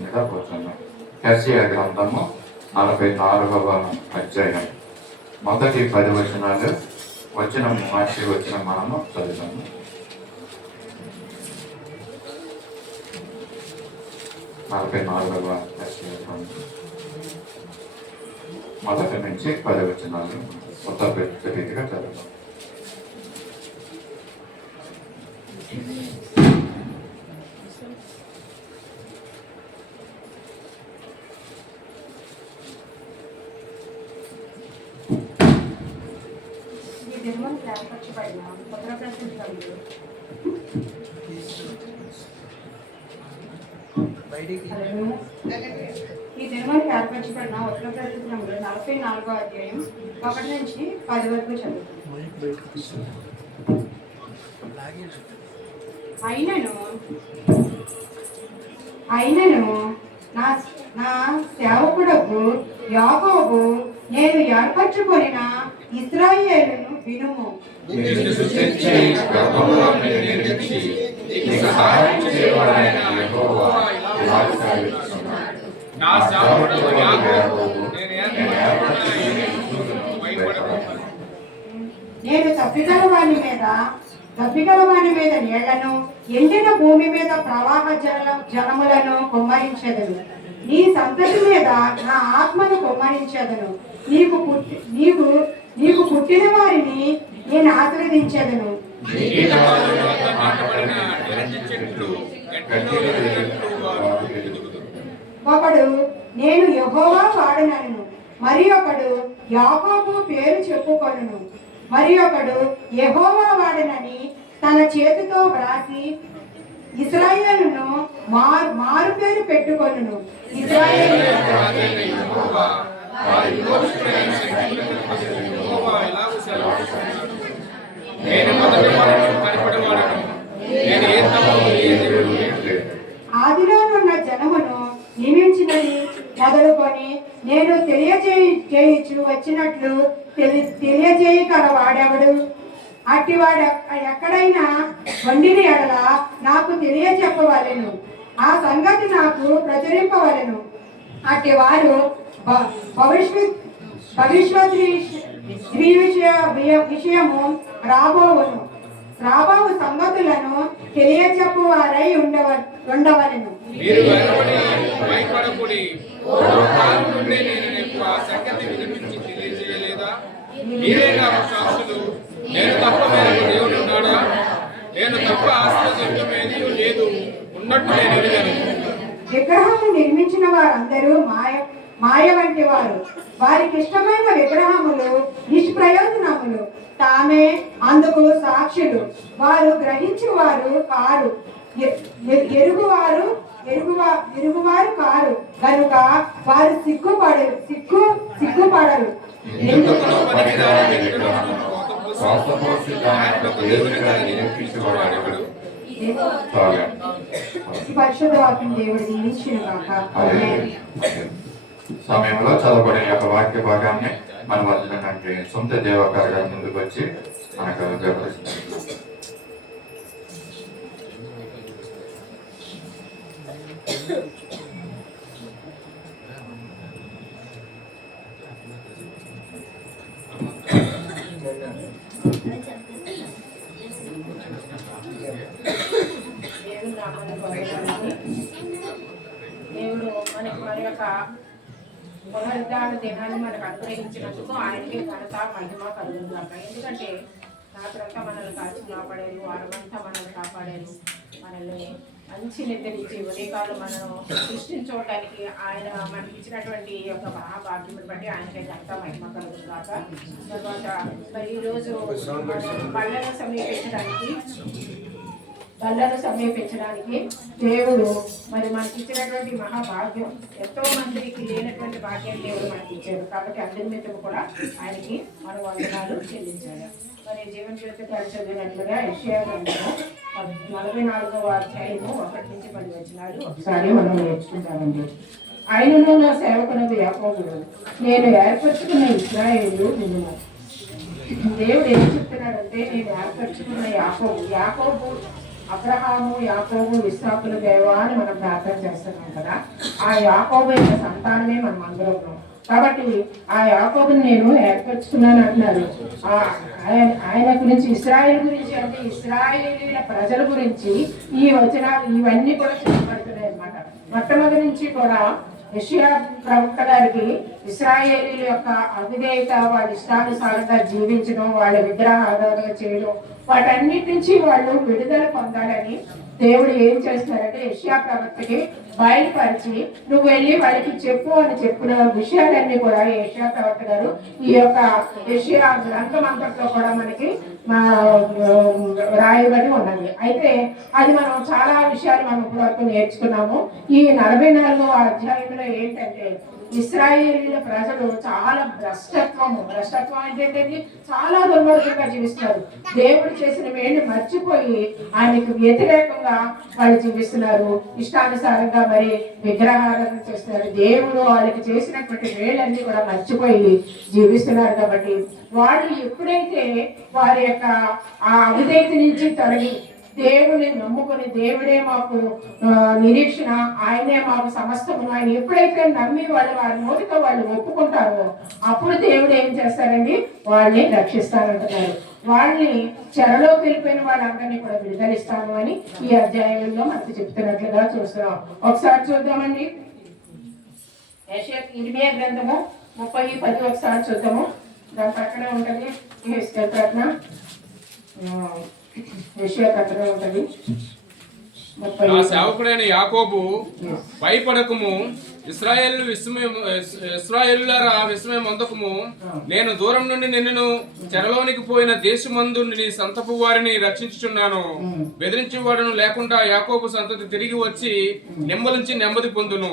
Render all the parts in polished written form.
చెప్పవలసిందిగా కోరుతున్నాం. యెషయా గ్రంథము 44వ అధ్యాయం మొదటి 10 వచనాలు మార్చి వచ్చిన మనము చదువుతాము. 44వ యెషయా గ్రంథం మొదటి నుంచి 10 వచనాలు మొత్తం రీతిగా చదువుతాం. ఈ దినమానికి ఏర్పరచబడిన ఉత్తరప్రదేశ్ 44వ అధ్యాయం 1 నుంచి 10 వరకు చదువుతుంది. అయినను నా సేవకుడకు యాకోబు నేను ఏర్పరచుకొనిన ఇశ్రాయేలును వినుము. నేను తప్పిగల వాని మీద నీళ్లను, ఎండిన భూమి మీద ప్రవాహ జలములను కుమ్మరించెదను. నీ సంతతి మీద నా ఆత్మను కుమ్మరించెదను. నీకు పుట్టిన వారిని నేను ఆశీర్వదించెదను. ఒకడు నేను యెహోవా వాడనను, మరి ఒకడు యాకోబు పేరు చెప్పుకొనును, మరి ఒకడు యెహోవా వాడనని తన చేతితో వ్రాసి ఇశ్రాయేలును మారు పేరు పెట్టుకొనును. ఆదిలోనున్న జనమును నియమించినది మొదలుకొని నేను తెలియజేయచ్చు వచ్చినట్లు తెలియజేయగల వాడెవడు? అట్టివాడు ఎక్కడైనా వండిన ఎడల నాకు తెలియజెప్పవలెను, ఆ సంగతి నాకు ప్రచురింపవలెను. అట్టి వారు భవిష్యత్ విషయము రాబోవు సంగతులను తెలియచెప్పువారై ఉండవలెను. విగ్రహము నిర్మించిన వారందరూ మాయ వంటి వారు. వారికి ఇష్టమైన విగ్రహములు నిష్ప్రయోజనములు, తామే అందుకు సాక్షులు. వారు గ్రహించువారు కారు, ఎరుగువారు కారు కనుక వారు సిగ్గుపడరు. పరిశుద్ధ వాక్యం దేవుడు దీవించును గాక. సమయంలో చదవబడిన యొక్క వాక్య భాగాన్ని మన వచనానికి సొంత దేవకారుగా ముందుకు వచ్చి మనకు జరుగుతుంది. దేవుడు మన యొక్క పునరుద్ధాన దినాన్ని మనకు అనుగ్రహించినందుకు ఆయనకి ఘనత మహిమ కలుగుతుందాక. ఎందుకంటే రాత్రంతా మనల్ని కాచి కాపాడారు, వారమంతా మనల్ని కాపాడారు, మనల్ని మంచి నిద్రించి ఉదయకాలు మనం సృష్టించుకోవడానికి ఆయన మనకి ఇచ్చినటువంటి యొక్క మహాభాగ్యం బట్టి ఆయనకి ఘనత మహిమ కలుగుతుందాక. తర్వాత మరి ఈరోజు బల్లను సమీపించడానికి దేవుడు మరి మనకి ఇచ్చినటువంటి మహాభాగ్యం, ఎంతో మందికి లేనటువంటి భాగ్యం దేవుడు మనకి ఇచ్చాడు. కాబట్టి అందరి మీద కూడా ఆయనకి మనం వందనాలు చెల్లించాలి. మరి జీవన జ్యోతి చదివినట్లుగా యెషయా గ్రంథము 44వ అధ్యాయము 1 నుంచి 10 వచనాలు ఒకసారి మనం నేర్చుకుంటామండి. ఆయనను నా సేవకునకు యాకోబుడు నేను ఏర్పరచుకున్న ఇశ్రాయేలు వినుము. దేవుడు ఏం చెప్తున్నాడంటే నేను ఏర్పరచుకున్న యాకోబు అబ్రహాము, యాకోబు, ఇస్సాకుల దేవా అని మనం ప్రార్థన చేస్తున్నాం కదా. ఆ యాకోబు యొక్క సంతానమే మనం అందరం ఉన్నాం. కాబట్టి ఆ యాకోబుని నేను ఏర్పరచుకున్నాను అంటున్నారు. ఆయన గురించి, ఇశ్రాయేల్ గురించి, అంటే ఇశ్రాయేలీల ప్రజల గురించి ఈ వచనాలు ఇవన్నీ కూడా చెప్పబడుతున్నాయి అన్నమాట. మొట్టమొదటి నుంచి కూడా యెషయా ప్రవక్త గారికి ఇశ్రాయేలీల యొక్క అవిధేయత, వాళ్ళ ఇష్టానుసారంగా జీవించడం, వాళ్ళ విగ్రహారాధన చేయడం, వాటన్నిటి నుంచి వాళ్ళు విడుదల పొందాలని దేవుడు ఏం చేస్తున్నారంటే యెషయా ప్రవక్తకి బయలుపరిచి నువ్వు వెళ్ళి వాళ్ళకి చెప్పు అని చెప్పిన విషయాలన్నీ కూడా యెషయా ప్రవక్త గారు ఈ యొక్క యెషయా గ్రంథం అంతట్లో కూడా మనకి రాయబడి ఉన్నది. అయితే అది మనం చాలా విషయాలు మనం ఇప్పటివరకు నేర్చుకున్నాము. ఈ 44వ అధ్యాయంలో ఏంటంటే ఇశ్రాయేలీల ప్రజలు చాలా భ్రష్టత్వం అంటే చాలా దుర్మార్గంగా జీవిస్తున్నారు. దేవుడు చేసిన మేలు మర్చిపోయి ఆయనకు వ్యతిరేకంగా వాళ్ళు జీవిస్తున్నారు. ఇష్టానుసారంగా మరి విగ్రహారాధన చేస్తున్నారు. దేవుడు వాళ్ళకి చేసినటువంటి మేలన్నీ కూడా మర్చిపోయి జీవిస్తున్నారు. కాబట్టి వాళ్ళు ఎప్పుడైతే వారి యొక్క ఆ అవిధేయత నుంచి తొలగి దేవుని నమ్ముకుని దేవుడే మాకు నిరీక్షణ, ఆయనే మాకు సమస్తమును, ఆయన ఎప్పుడైతే నమ్మి వాళ్ళు వారి నోటితో వాళ్ళు ఒప్పుకుంటారో అప్పుడు దేవుడు ఏం చేస్తారండి, వాళ్ళని రక్షిస్తానంటున్నారు. వాళ్ళని చెరలో వెళ్ళిపోయిన వాళ్ళందరినీ కూడా విడుదలిస్తాను అని ఈ అధ్యాయంలో మనకు చెప్తున్నట్లుగా చూస్తున్నాం. ఒకసారి చూద్దామండి. ఇర్మియా గ్రంథము 30:10 ఒకసారి చూద్దాము. దాని పక్కనే ఉంటుంది యెహెజ్కేలు ప్రకటన, యెషయా ప్రకటన ఉంటుంది. నా సేవకుడైన యాకోబు భయపడకము, ఇశ్రాయేలులారా విస్మయం పొందకము. నేను దూరం నుండి నిన్ను చెరలోనికి పోయిన దేశమందు నీ సంతపు వారిని రక్షించుచున్నాను. బెదిరించి వాడును లేకుండా యాకోబు సంతతి తిరిగి వచ్చి నెమ్మదించి నెమ్మది పొందును.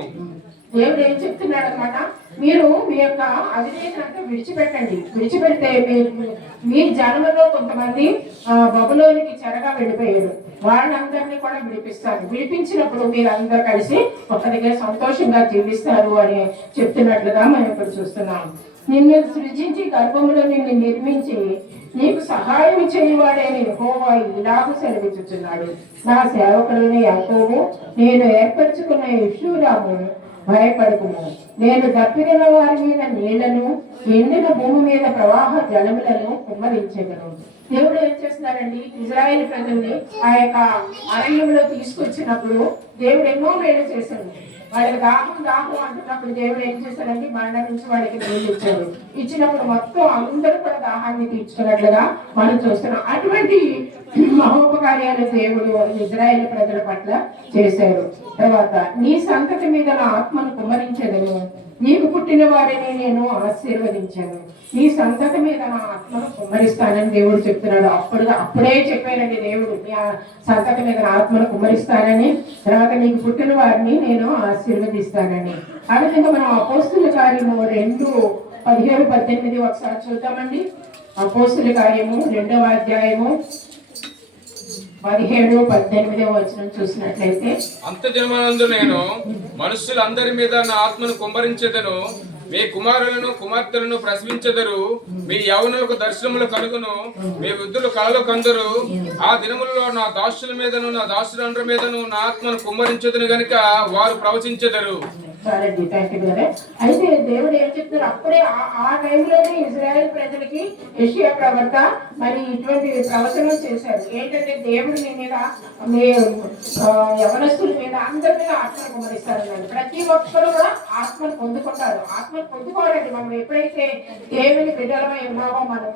దేవుడు ఏం చెప్తున్నాడు అనమాట, మీరు మీ యొక్క అవిధేయతను విడిచిపెట్టండి. విడిచిపెడితే మీ జన్మలో కొంతమంది బబులోనికి చెరగా వెళ్ళిపోయారు. వాళ్ళందరినీ కూడా విడిపిస్తారు. విడిపించినప్పుడు మీరు అందరూ కలిసి ఒక దగ్గర సంతోషంగా జీవిస్తారు అని చెప్తున్నట్లుగా మనం ఇప్పుడు చూస్తున్నాం. నిన్ను సృజించి గర్భములో నిన్ను నిర్మించి నీకు సహాయం చేయవాడైన యెహోవా ఇలాగూ సెలవిచ్చుచున్నాడు. నా సేవకులైన యాకోబు, నేను ఏర్పరచుకున్న యెషూరాము, భయపడకుము. నేను దప్పిగల వారి మీద నీళ్లను, ఎండిన భూమి మీద ప్రవాహ జలములను కుమ్మరించెదను. దేవుడు ఏం చేస్తున్నారండి, ఇజ్రాయేల్ ప్రజల్ని ఆ యొక్క అరణ్యంలో తీసుకొచ్చినప్పుడు దేవుడు ఎన్నో మేలు చేశాడు. వాళ్ళకి దాహం అంటున్నప్పుడు దేవుడు ఏం చేశాడంటే బండ నుంచి వాళ్ళకి నీళ్ళు ఇచ్చాడు. ఇచ్చినప్పుడు మొత్తం అందరూ కూడా దాహాన్ని తీర్చుకున్నట్లుగా మనం చూస్తున్నాం. అటువంటి మహోపకార్యాలు దేవుడు ఇజ్రాయేల్ ప్రజల పట్ల చేశారు. తర్వాత నీ సంతతి మీద నా ఆత్మను కుమ్మరించెదను, నీకు పుట్టిన వారిని నేను ఆశీర్వదించాను. నీ సంతతి మీద నా ఆత్మను కుమ్మరిస్తానని దేవుడు చెప్తున్నాడు. అప్పుడే చెప్పానండి దేవుడు, నీ సంతతి మీద నా ఆత్మను కుమ్మరిస్తానని, తర్వాత నీకు పుట్టిన వారిని నేను ఆశీర్వదిస్తానని. ఆ విధంగా మనం అపోస్తుల కార్యము 2:17-18 ఒకసారి చూద్దామండి. అపోస్తుల కార్యము 2వ అధ్యాయము 17-18 వచనం చూసినట్లయితే, అంత దినమనందు నేను మనుషులందరి మీద నా ఆత్మను కుమ్మరించెదను. మీ కుమారులను కుమార్తెలను ప్రసవించెదరు. మీ యవనులకు దర్శనములు కలుగును. మీ వృద్ధులు కలలు కందరు. ఆ దినములలో నా దాసుల మీదను నా దాసులందరి మీదను నా ఆత్మను కుమ్మరించెదను గనుక వారు ప్రవచించెదరు. చాలండి, థ్యాంక్ యూ బ్రదర్. అయితే దేవుడు ఏం చెప్తారు, అప్పుడే ఆ టైంలోనే ఇజ్రాయెల్ ప్రజలకి యెషయా ప్రవక్త మరి ఇటువంటి ప్రవచనం చేశారు. ఏంటంటే దేవుడు మీ మీద, మీ యవనస్తుల మీద, అందరి మీద ఆత్మను కుమ్మరిస్తారన్నాడు. ప్రతి ఒక్కరు కూడా ఆత్మను పొందుకుంటారు. ఆత్మను పొందుకోవాలండి. మనం ఎప్పుడైతే దేవుని బిడ్డలమై ఉన్నామో, మనం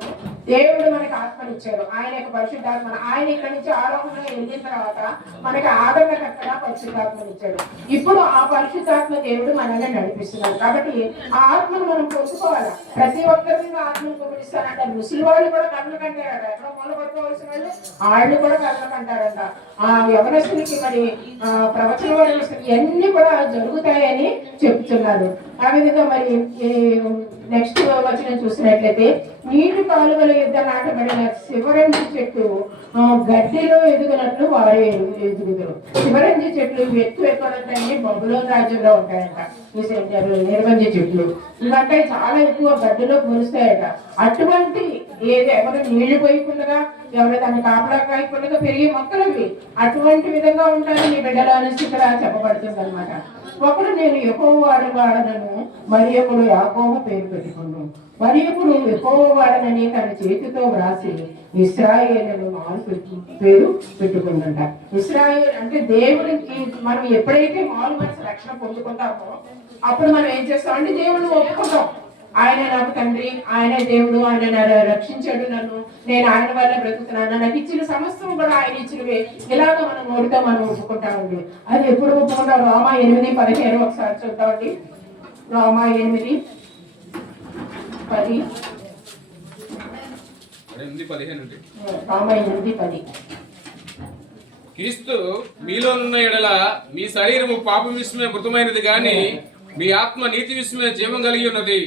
దేవుడు మనకి ఆత్మను ఇచ్చారు. ఆయన యొక్క పరిశుద్ధాత్మ, ఆయన ఇక్కడి నుంచి ఆరోహణగా వెళ్ళిన తర్వాత మనకి ఆదరణకర్తగా పరిశుద్ధాత్మను ఇచ్చాడు. ఇప్పుడు ఆ పరిశుద్ధాత్మ దేవుడు మనల్ని నడిపిస్తున్నారు. కాబట్టి ఆ ఆత్మను మనం పొందుకోవాలి. ప్రతి ఒక్కరి మీద ఆత్మను కుమ్మరిస్తారంట. ముసలి వాళ్ళు కూడా కళ్ళు కంటారట. ఎక్కడ మొదలు పట్టుకోవాల్సిన వాళ్ళు కూడా కళ్ళు కంటారంట. ఆ యవనస్తులకి మరి ప్రవచన వాళ్ళు ఇవన్నీ కూడా జరుగుతాయని చెప్తున్నారు. ఆ విధంగా మరి నెక్స్ట్ వచనం చూసినట్లయితే, నీటి కాలువల యుద్ధ నాటబడిన శివరంజి చెట్టు గడ్డిలో ఎదుగునట్లు వారే ఎదుగుతారు. శివరంజి చెట్లు ఎక్కువడంటే బబులోను రాజ్యంలో ఉంటాయంట. నిర్వంజి చెట్లు ఇవంటే చాలా ఎక్కువ గడ్డిలో మొలుస్తాయట. అటువంటి ఎవరు నీళ్లు పోయకుండా ఎవరు దాన్ని కాపలా కాయకుండా పెరిగే మొక్కలు అవి అటువంటి విధంగా ఉంటాయి నీ బిడ్డలు అనేసి ఇక్కడ చెప్పబడుతుంది అనమాట. ఒకడు నేను యెహోవా వాడనను, మరి ఒకడు యాకోబు పేరు పెట్టుకున్నాను. మరి ఒకడు యెహోవా వాడనని తన చేతితో వ్రాసి ఇశ్రాయేలు పేరు పెట్టుకుందంట. ఇశ్రాయేల్ అంటే దేవుడికి మనం ఎప్పుడైతే మారు మనసు రక్షణ పొందుకుంటామో అప్పుడు మనం ఏం చేస్తామంటే దేవుడిని ఒప్పుకుంటాం. ఆయన నాకు తండ్రి, ఆయన దేవుడు, ఆయన రక్షించాడు నన్ను, నేను ఆయన వల్ల బ్రతుకుతున్నాను, నాకు ఇచ్చిన సమస్తం కూడా ఆయన ఇచ్చినవే, ఇలాగ మనం నోటితో మనం ఒప్పుకుంటామండి. అది ఎప్పుడు ఒప్పుకుంటాం? రోమా 8:15 ఒకసారి చూద్దామండి. రోమా 8:10. రోమా 8:10. క్రీస్తు మీలోనున్న ఎడల మీ శరీరము పాపం విషయమే మృతమైనది గాని మీ ఆత్మ నీతి విషయమే జీవం కలిగి ఉన్నది.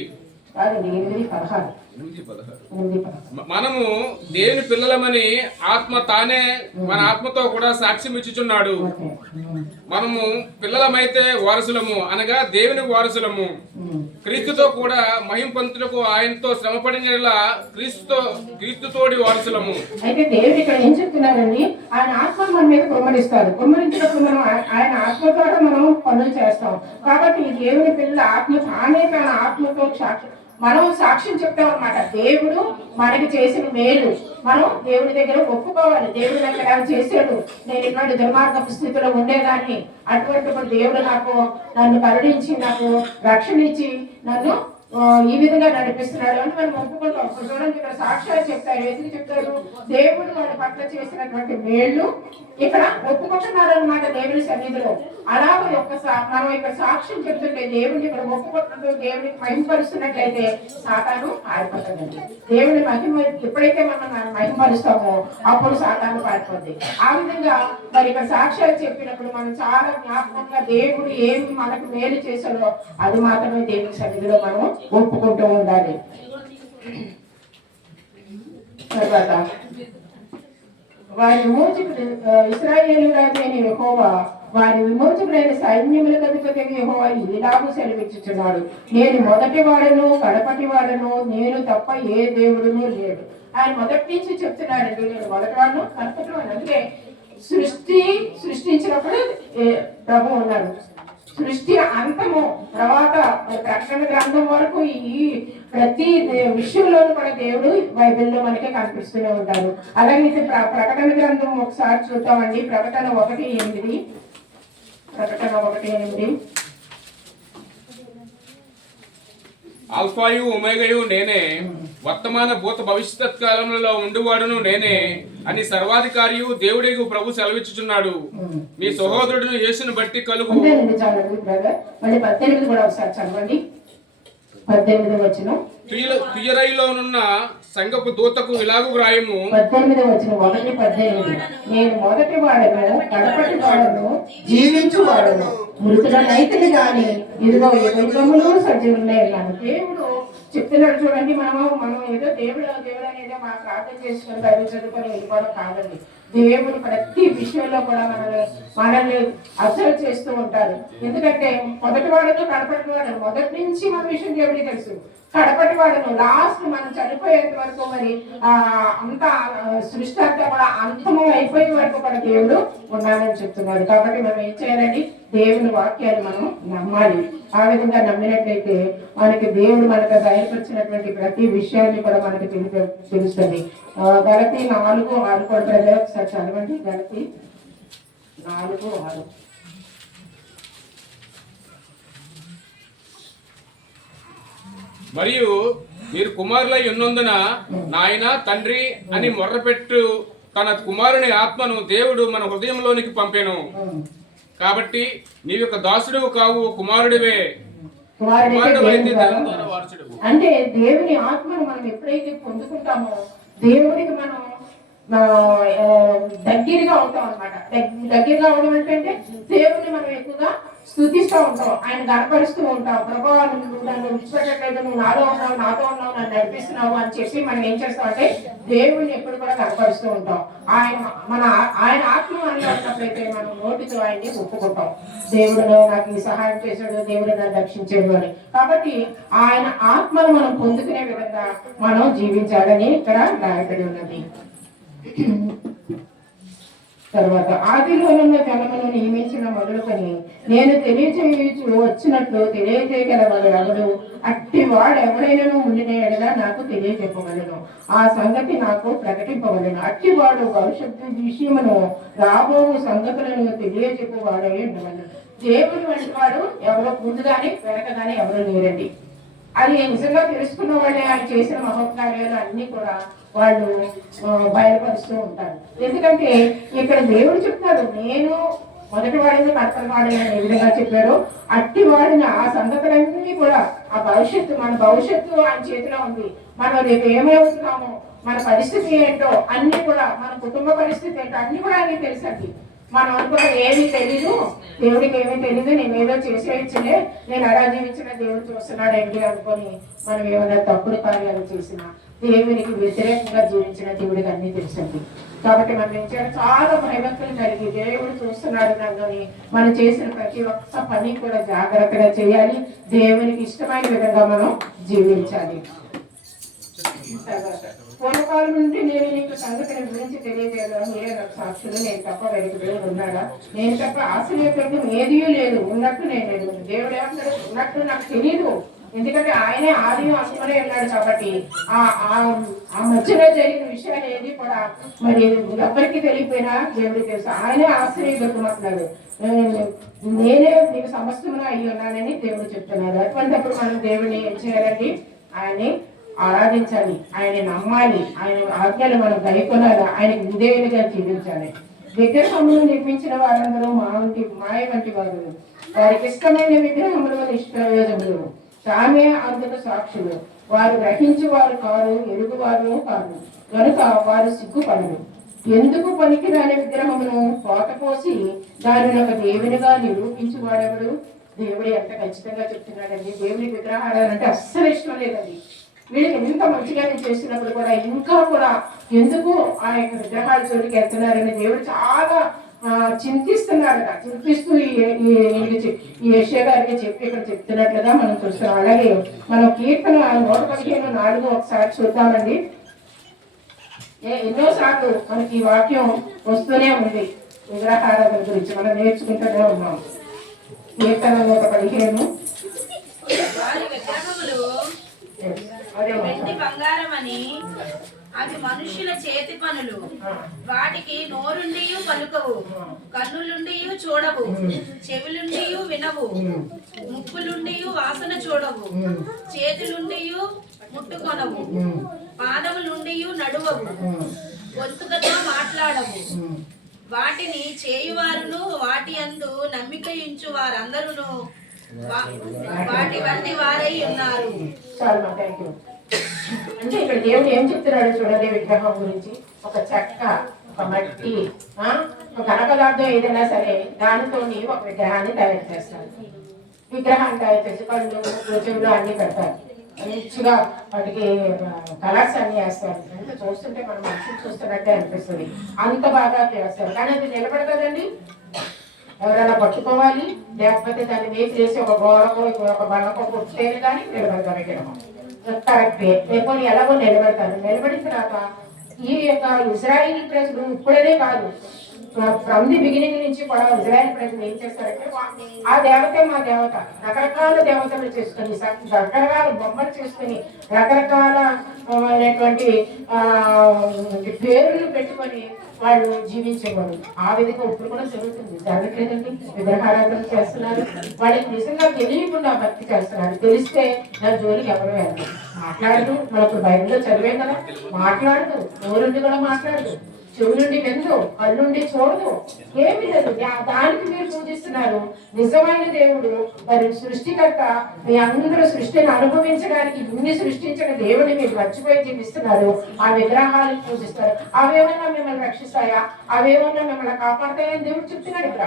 మనము దేవుని పిల్లలమని ఆత్మ తానే మన ఆత్మతో కూడా సాక్ష్యం ఇచ్చుచున్నాడు. మనము పిల్లలమైతే వారసులము అనగా దేవుని వారసులము. క్రీస్తుతో కూడా మహింపంతులకు ఆయనతో శ్రమపడిన క్రీస్తుతోడి వారసులము. అయితే దేవుడు ఇక్కడ ఏం చెప్తున్నారండి? ఆయన ఆత్మ మన మీద కుమ్మరిస్తారు. కుమ్మరించినప్పుడు మనం ఆయన ఆత్మ ద్వారా మనం పనులు చేస్తాం. కాబట్టి దేవుని పిల్లల ఆత్మ తానే తన ఆత్మతో మనం సాక్ష్యం చెప్తాం అన్నమాట. దేవుడు మనకి చేసిన మేలు మనం దేవుడి దగ్గర ఒప్పుకోవాలి. దేవుడు నాకు ఎలా చేశాడు, నేను ఇటువంటి దుర్మార్గపు స్థితిలో ఉండేదాన్ని, అటువంటిప్పుడు దేవుడు నన్ను కరుణించి నాకు రక్షణ ఇచ్చి నన్ను ఈ విధంగా నడిపిస్తున్నాడు అని మనం ఒప్పుకుంటాం. చూడండి ఇక్కడ సాక్ష్యాలు చెప్తారు. ఎందుకు చెప్తారు? దేవుడు వాళ్ళ పట్ల చేసినటువంటి మేళ్ళు ఇక్కడ ఒప్పుకుంటున్నారు అనమాట దేవుని సన్నిధిలో. అలాగే మనం ఇక్కడ సాక్ష్యం చెప్తుంటే దేవుడిని ఇక్కడ ఒప్పుకుంటుంటూ దేవుడికి మహిమపరుస్తున్నట్లయితే సాతాను పారిపోతుందండి. దేవుని మహిమ ఎప్పుడైతే మనం మహిమపరుస్తామో అప్పుడు సాతాను పారిపోద్ది. ఆ విధంగా మరి ఇక్కడ సాక్ష్యాలు చెప్పినప్పుడు మనం చాలా జ్ఞాపకంగా దేవుడు ఏమి మనకు మేలు చేశాడో అది మాత్రమే దేవుని సన్నిధిలో మనం ఒప్పుకుంటూ ఉండాలి. తర్వాత వారి విమోచకుడు ఇశ్రాయేలు రాజు అయిన యెహోవా వారి విమోచకుడైన సైన్యములకు అధిపతి యెహోవా ఇలాగూ సెలవిచ్చుచున్నాడు, నేను మొదటి వాడను కడపటి వాడను, నేను తప్ప ఏ దేవుడును లేడు. ఆయన మొదటి నుంచి చెప్తున్నాడండి, నేను మొదటి వాడను కడపటి వాడు. అందుకే సృష్టించినప్పుడు ప్రభు ఉన్నాడు. సృష్టి అంతము తర్వాత ప్రకటన గ్రంథం వరకు ఈ ప్రతి విషయంలోనూ కూడా దేవుడు బైబిల్లో మనకి కనిపిస్తూనే ఉంటారు. అలాగే ప్రకటన గ్రంథం ఒకసారి చూద్దామండి. ప్రకటన 1:8. ప్రకటన 1:8. ఆల్ఫాయు ఒమేగయు నేనే, వర్తమాన భూత భవిష్యత్ కాలంలో ఉండువాడును నేనే అని సర్వాధికారియు దేవుడికి ప్రభు సెలవిచ్చుచున్నాడు. మీ సహోదరుడును యేసును బట్టి కలుగు. 18 కూడా ఒకసారి చదవండి. 18 వచనం. తుయరైలోనున్న సంఘపు దూతకు ఇలాగు వ్రాయము. 18 వచనం 1:18. నేను మొదటి వాడను కడపటి వాడను జీవించు వాడను, మృతుడనైతిని గాని ఇదిగో యుగములు సజీవులే గాని. దేవుడు చెప్తున్నాడు చూడండి. మనం ఏదో దేవుడు అనేది మా ప్రార్థన చేసుకుని బైబిల్ చదువుకొని వెళ్ళిపోవడం కాదండి. దేవుడు ప్రతి విషయంలో కూడా మనల్ని అబ్జర్వ్ చేస్తూ ఉంటారు. ఎందుకంటే మొదటి వాడను కడపటి వాడను మొదటి నుంచి మన విషయం దేవుడికి తెలుసు. కడపటి వాడను లాస్ట్ మనం చనిపోయేంత వరకు మరి అంతా సృష్టి అంతా కూడా అంతము అయిపోయే వరకు కూడా దేవుడు ఉన్నాడని చెప్తున్నాడు. కాబట్టి మనం ఏం చేయాలండి? దేవుని వాక్యాలు మనం నమ్మాలి. ఆ విధంగా నమ్మినట్లయితే మనకి దేవుడు మనకు బయలుపరిచినటువంటి ప్రతి విషయాన్ని కూడా మనకి తెలుస్తుంది. గలతీ 4:6 కూడా ప్రజలు ఒకసారి చదవండి. గలతీ 4:6. మరియు మీరు కుమారులై ఉన్నందున నాయన తండ్రి అని మొర్రపెట్టు తన కుమారుని ఆత్మను దేవుడు మన హృదయంలోనికి పంపెను. కాబట్టి నీవు యొక్క దాసుడు కావు, కుమారుడివే. అంటే దేవుని ఆత్మను మనం ఎప్పుడైతే పొందుకుంటామో దేవుడికి మనం దగ్గరగా ఉంటాం అనమాట. దగ్గరగా ఉండడం అంటే దేవుడిని మనం ఎక్కువగా స్తుతిస్తూ ఉంటాం, ఆయన గణపరుస్తూ ఉంటాం. ప్రభావ నన్ను విడిచిపెట్టట్లేదు, నువ్వు నాతో ఉన్నావు నన్ను నడిపిస్తున్నావు అని చెప్పి మనం ఏం చేస్తాం అంటే దేవుడిని ఎప్పుడు కూడా గణపరుస్తూ ఉంటాం. ఆయన ఆత్మ మనలో ఉన్నప్పుడైతే మనం నోటితో ఆయన్ని ఒప్పుకుంటాం. దేవుడు నాకు ఈ సహాయం చేశాడు, దేవుడు నన్ను రక్షించాడు అని. కాబట్టి ఆయన ఆత్మను మనం పొందుకునే విధంగా మనం జీవించాలని ఇక్కడ రాయబడి ఉన్నది. తర్వాత ఆదిలోనున్న జనమును నియమించిన మొదలుకొని నేను తెలియచేయచ్చు వచ్చినట్లు తెలియజేయగలవాడు ఎవడు అట్టి వాడు ఎవడైనా ఉండిన ఎడలా నాకు తెలియజెప్పవలను ఆ సంగతి నాకు ప్రకటింపవలను అట్టి వాడు భవిష్యత్తు విషయమును రాబో సంగతులను తెలియజెప్పవాడై ఉండవలను. దేవుడు వంటి వాడు ఎవరో ముందుగానే వెనకగానే ఎవరో లేరండి. అది నిజంగా తెలుసుకున్న వాళ్ళే ఆయన చేసిన మహోపకార్యాలు అన్ని కూడా వాళ్ళు బయలుపరుస్తూ ఉంటారు. ఎందుకంటే ఇక్కడ దేవుడు చెప్తాడు, నేను మొదటి వాడిని కర్తల వాడిని ఏ విధంగా చెప్పాడు, అట్టి వాడిని ఆ సంగతులన్నీ కూడా ఆ భవిష్యత్తు, మన భవిష్యత్తు ఆయన చేతిలో ఉంది. మనం రేపు ఏమవుతున్నామో, మన పరిస్థితి ఏంటో అన్ని కూడా, మన కుటుంబ పరిస్థితి ఏంటో అన్ని కూడా ఆయనకి తెలుసండి. మనం అనుకున్న ఏమీ తెలీదు, దేవుడికి ఏమీ తెలీదు, నేనేదో చేసేయచ్చులే, నేను అలా జీవించిన దేవుడు చూస్తున్నాడు ఏంటి అనుకొని మనం ఏమైనా తప్పుడు కార్యాలు చేసినా, దేవునికి వ్యతిరేకంగా జీవించిన దేవుడికి అన్ని తెలుసండి. కాబట్టి మనం ఏం చేయాలి, చాలా భయభక్తులు కలిగి దేవుడు చూస్తున్నాడు నన్ను, మనం చేసిన ప్రతి ఒక్క పని కూడా జాగ్రత్తగా చేయాలి, దేవునికి ఇష్టమైన విధంగా మనం జీవించాలి. పూర్వకాలం నుండి నేను నీకు సంగతిని గురించి తెలియజేయడం మీరే నాకు సాక్షులు, నేను తప్ప వెనుక దేవుడు ఉన్నాడా, నేను తప్ప ఆశ్చర్యకరం ఏదీ లేదు, ఉన్నట్టు నేను లేదు. దేవుడు ఏమంటాడు, ఉన్నట్టు నాకు తెలియదు, ఎందుకంటే ఆయనే ఆది అంతమనే ఉన్నాడు. కాబట్టి ఆ మధ్యలో జరిగిన విషయాలు ఏది కూడా మరి ఎవరికి తెలియపోయినా దేవుడికి తెలుసు. ఆయనే ఆశ్చర్యకరమంటున్నాడు, నేనే నీకు సమస్తముగా అయ్యి ఉన్నానని దేవుడు చెప్తున్నాడు. అటువంటిప్పుడు మనం దేవుడిని ఏం చేయాలండి, ఆయన్ని ఆరాధించాలి, ఆయన నమ్మాలి, ఆయన ఆజ్ఞలు మనం గైకొనాలి, ఆయనకు విధేయులుగా జీవించాలి. విగ్రహములు నిర్మించిన వారందరూ మాయ వంటి వారు, వారికి ఇష్టమైన విగ్రహములు నిష్ప్రయోజములు, తామే అందుకు సాక్షులు, వారు గ్రహించేవారు కారు, ఎరుగువారు కాదు, కనుక వారు సిగ్గుపడరు. ఎందుకు పనికిరాని విగ్రహమును పోసి దానిని ఒక దేవునిగా నిరూపించువాడెవడు? దేవుడు ఎంత ఖచ్చితంగా చెప్తున్నాడండి, దేవుడి విగ్రహాలు అంటే అస్సలు ఇష్టం లేదండి. వీళ్ళకి ఎంత మంచిగా చేసినప్పుడు కూడా ఇంకా కూడా ఎందుకు ఆ యొక్క విగ్రహాల జోలికి వెళ్తున్నారని దేవుడు చాలా చింతిస్తున్నాడట. చింతిస్తూ ఈ యెషయా గారికి చెప్పి ఇక్కడ చెప్తున్నట్లుగా మనం చూస్తున్నాం. అలాగే మనం కీర్తన 115:4 ఒకసారి చూద్దామండి. ఎన్నోసార్లు మనకి ఈ వాక్యం వస్తూనే ఉంది, విగ్రహారాధన గురించి మనం నేర్చుకుంటూనే ఉన్నాం. కీర్తన 115 వెండి బంగారమని అవి మనుషుల చేతి పనులు, వాటికి నోరుండి పలుకవు, కన్నులుండి చూడవు, చెవులుండి వినవు, ముక్కులుండి వాసన చూడవు, చేతులుండి ముట్టుకొనవు, పాదములుండి నడువవు, గొంతుకతో మాట్లాడవు. వాటిని చేయువారును వాటి యందు నమ్మిక ఉంచు వారందరూ వాటి వంటి వారై ఉన్నారు. అంటే ఇక్కడ దేవుడు ఏం చెప్తున్నాడు చూడండి, విగ్రహం గురించి. ఒక చెక్క, ఒక మట్టి, ఒక ఘన పదార్థం ఏదైనా సరే దానితో ఒక విగ్రహాన్ని తయారు చేస్తారు. విగ్రహాన్ని తయారు చేసి కళ్ళు, చెవులు అన్ని పెడతారు, మంచిగా వాటికి కలర్స్ అన్ని వేస్తారు. అంటే చూస్తుంటే మనం మనుషులు చూస్తున్నట్టే అనిపిస్తుంది, అంత బాగా చేస్తారు. కానీ అది నిలబడదండి, ఎవరైనా పట్టుకోవాలి, లేకపోతే దాన్ని వేసి ఒక గోడకో ఒక బలకో పుట్టేది కానీ నిలబడతారు విగ్రహం. కరెక్టే, లేకపోతే ఎలాగో నిలబెడతారు. నిలబడిన తర్వాత ఈ యొక్క ఇజ్రాయిల్ ప్రజలు ఇప్పుడనే కాదు, ఫ్రమ్ ది బిగినింగ్ నుంచి కూడా ఇజ్రాయిల్ ప్రజలు ఏం చేస్తారంటే, ఆ దేవతే మా దేవత, రకరకాల దేవతలు చేసుకుని, రకరకాల బొమ్మలు చేసుకుని, రకరకాల పేర్లు పెట్టుకొని వాళ్ళు జీవించేవారు. ఆ విధంగా ఇప్పుడు కూడా జరుగుతుంది, జరగట్లేదండి. విగ్రహారాధన చేస్తున్నారు, వాళ్ళకి నిజంగా తెలియకుండా భక్తి చేస్తున్నారు. తెలిస్తే దాని జోలికి ఎవరు వెళ్ళరు, మాట్లాడదు. మనకు బైబిల్లో చదివాం కదా, మాట్లాడదు, నోరుండి కూడా మాట్లాడదు, చెవు నుండి విందు, కళ్ళుండి చూడదు, ఏమి లేదు. దానికి మీరు పూజిస్తున్నారు. నిజమైన దేవుడు మరి సృష్టికర్త, మీ అందరూ సృష్టిని అనుభవించడానికి ఇన్ని సృష్టించిన దేవుడిని మీరు మర్చిపోయి జీవిస్తున్నారు. ఆ విగ్రహాలను పూజిస్తారు. అవేమన్నా మిమ్మల్ని రక్షిస్తాయా, అవేమన్నా మిమ్మల్ని కాపాడతాయని దేవుడు చెప్తున్నాడు ఇక్కడ.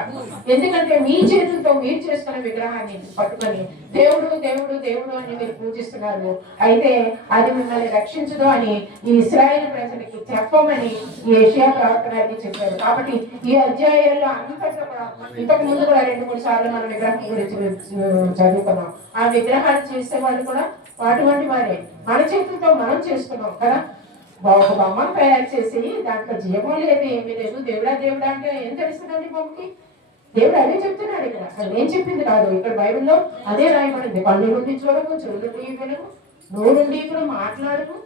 ఎందుకంటే మీ చేతులతో మీరు చేసుకున్న విగ్రహాన్ని పట్టుకొని దేవుడు దేవుడు దేవుడు అని మీరు పూజిస్తున్నారు. అయితే అది మిమ్మల్ని రక్షించదు అని ఈ ఇశ్రాయేలు ప్రజలకి చెప్పమని యెషయా ప్రవక్త చెప్పారు. కాబట్టి ఈ అధ్యాయాల్లో అంతటా కూడా ఇంతకు ముందు కూడా 2-3 సార్లు మనం విగ్రహం గురించి చదువుకున్నాం. ఆ విగ్రహాలు చేసే వాళ్ళు కూడా అటువంటి వారే, మన చేతులతో మనం చేసుకున్నాం కదా. ఒక బొమ్మను తయారు చేసి దాంట్లో జీవం లేదు, ఏమీ లేదు, దేవుడా దేవుడా అంటే ఏం తెలుస్తుందండి బొమ్మకి? దేవుడు అదే చెప్తున్నాడు ఇక్కడ, అక్కడ నేను చెప్పింది కాదు, ఇక్కడ బైబిల్లో అదే రాయబడింది. కళ్ళు నుండి చూడము, చెవులు నుండి వినము, నోరు నుండి కూడా మాట్లాడము.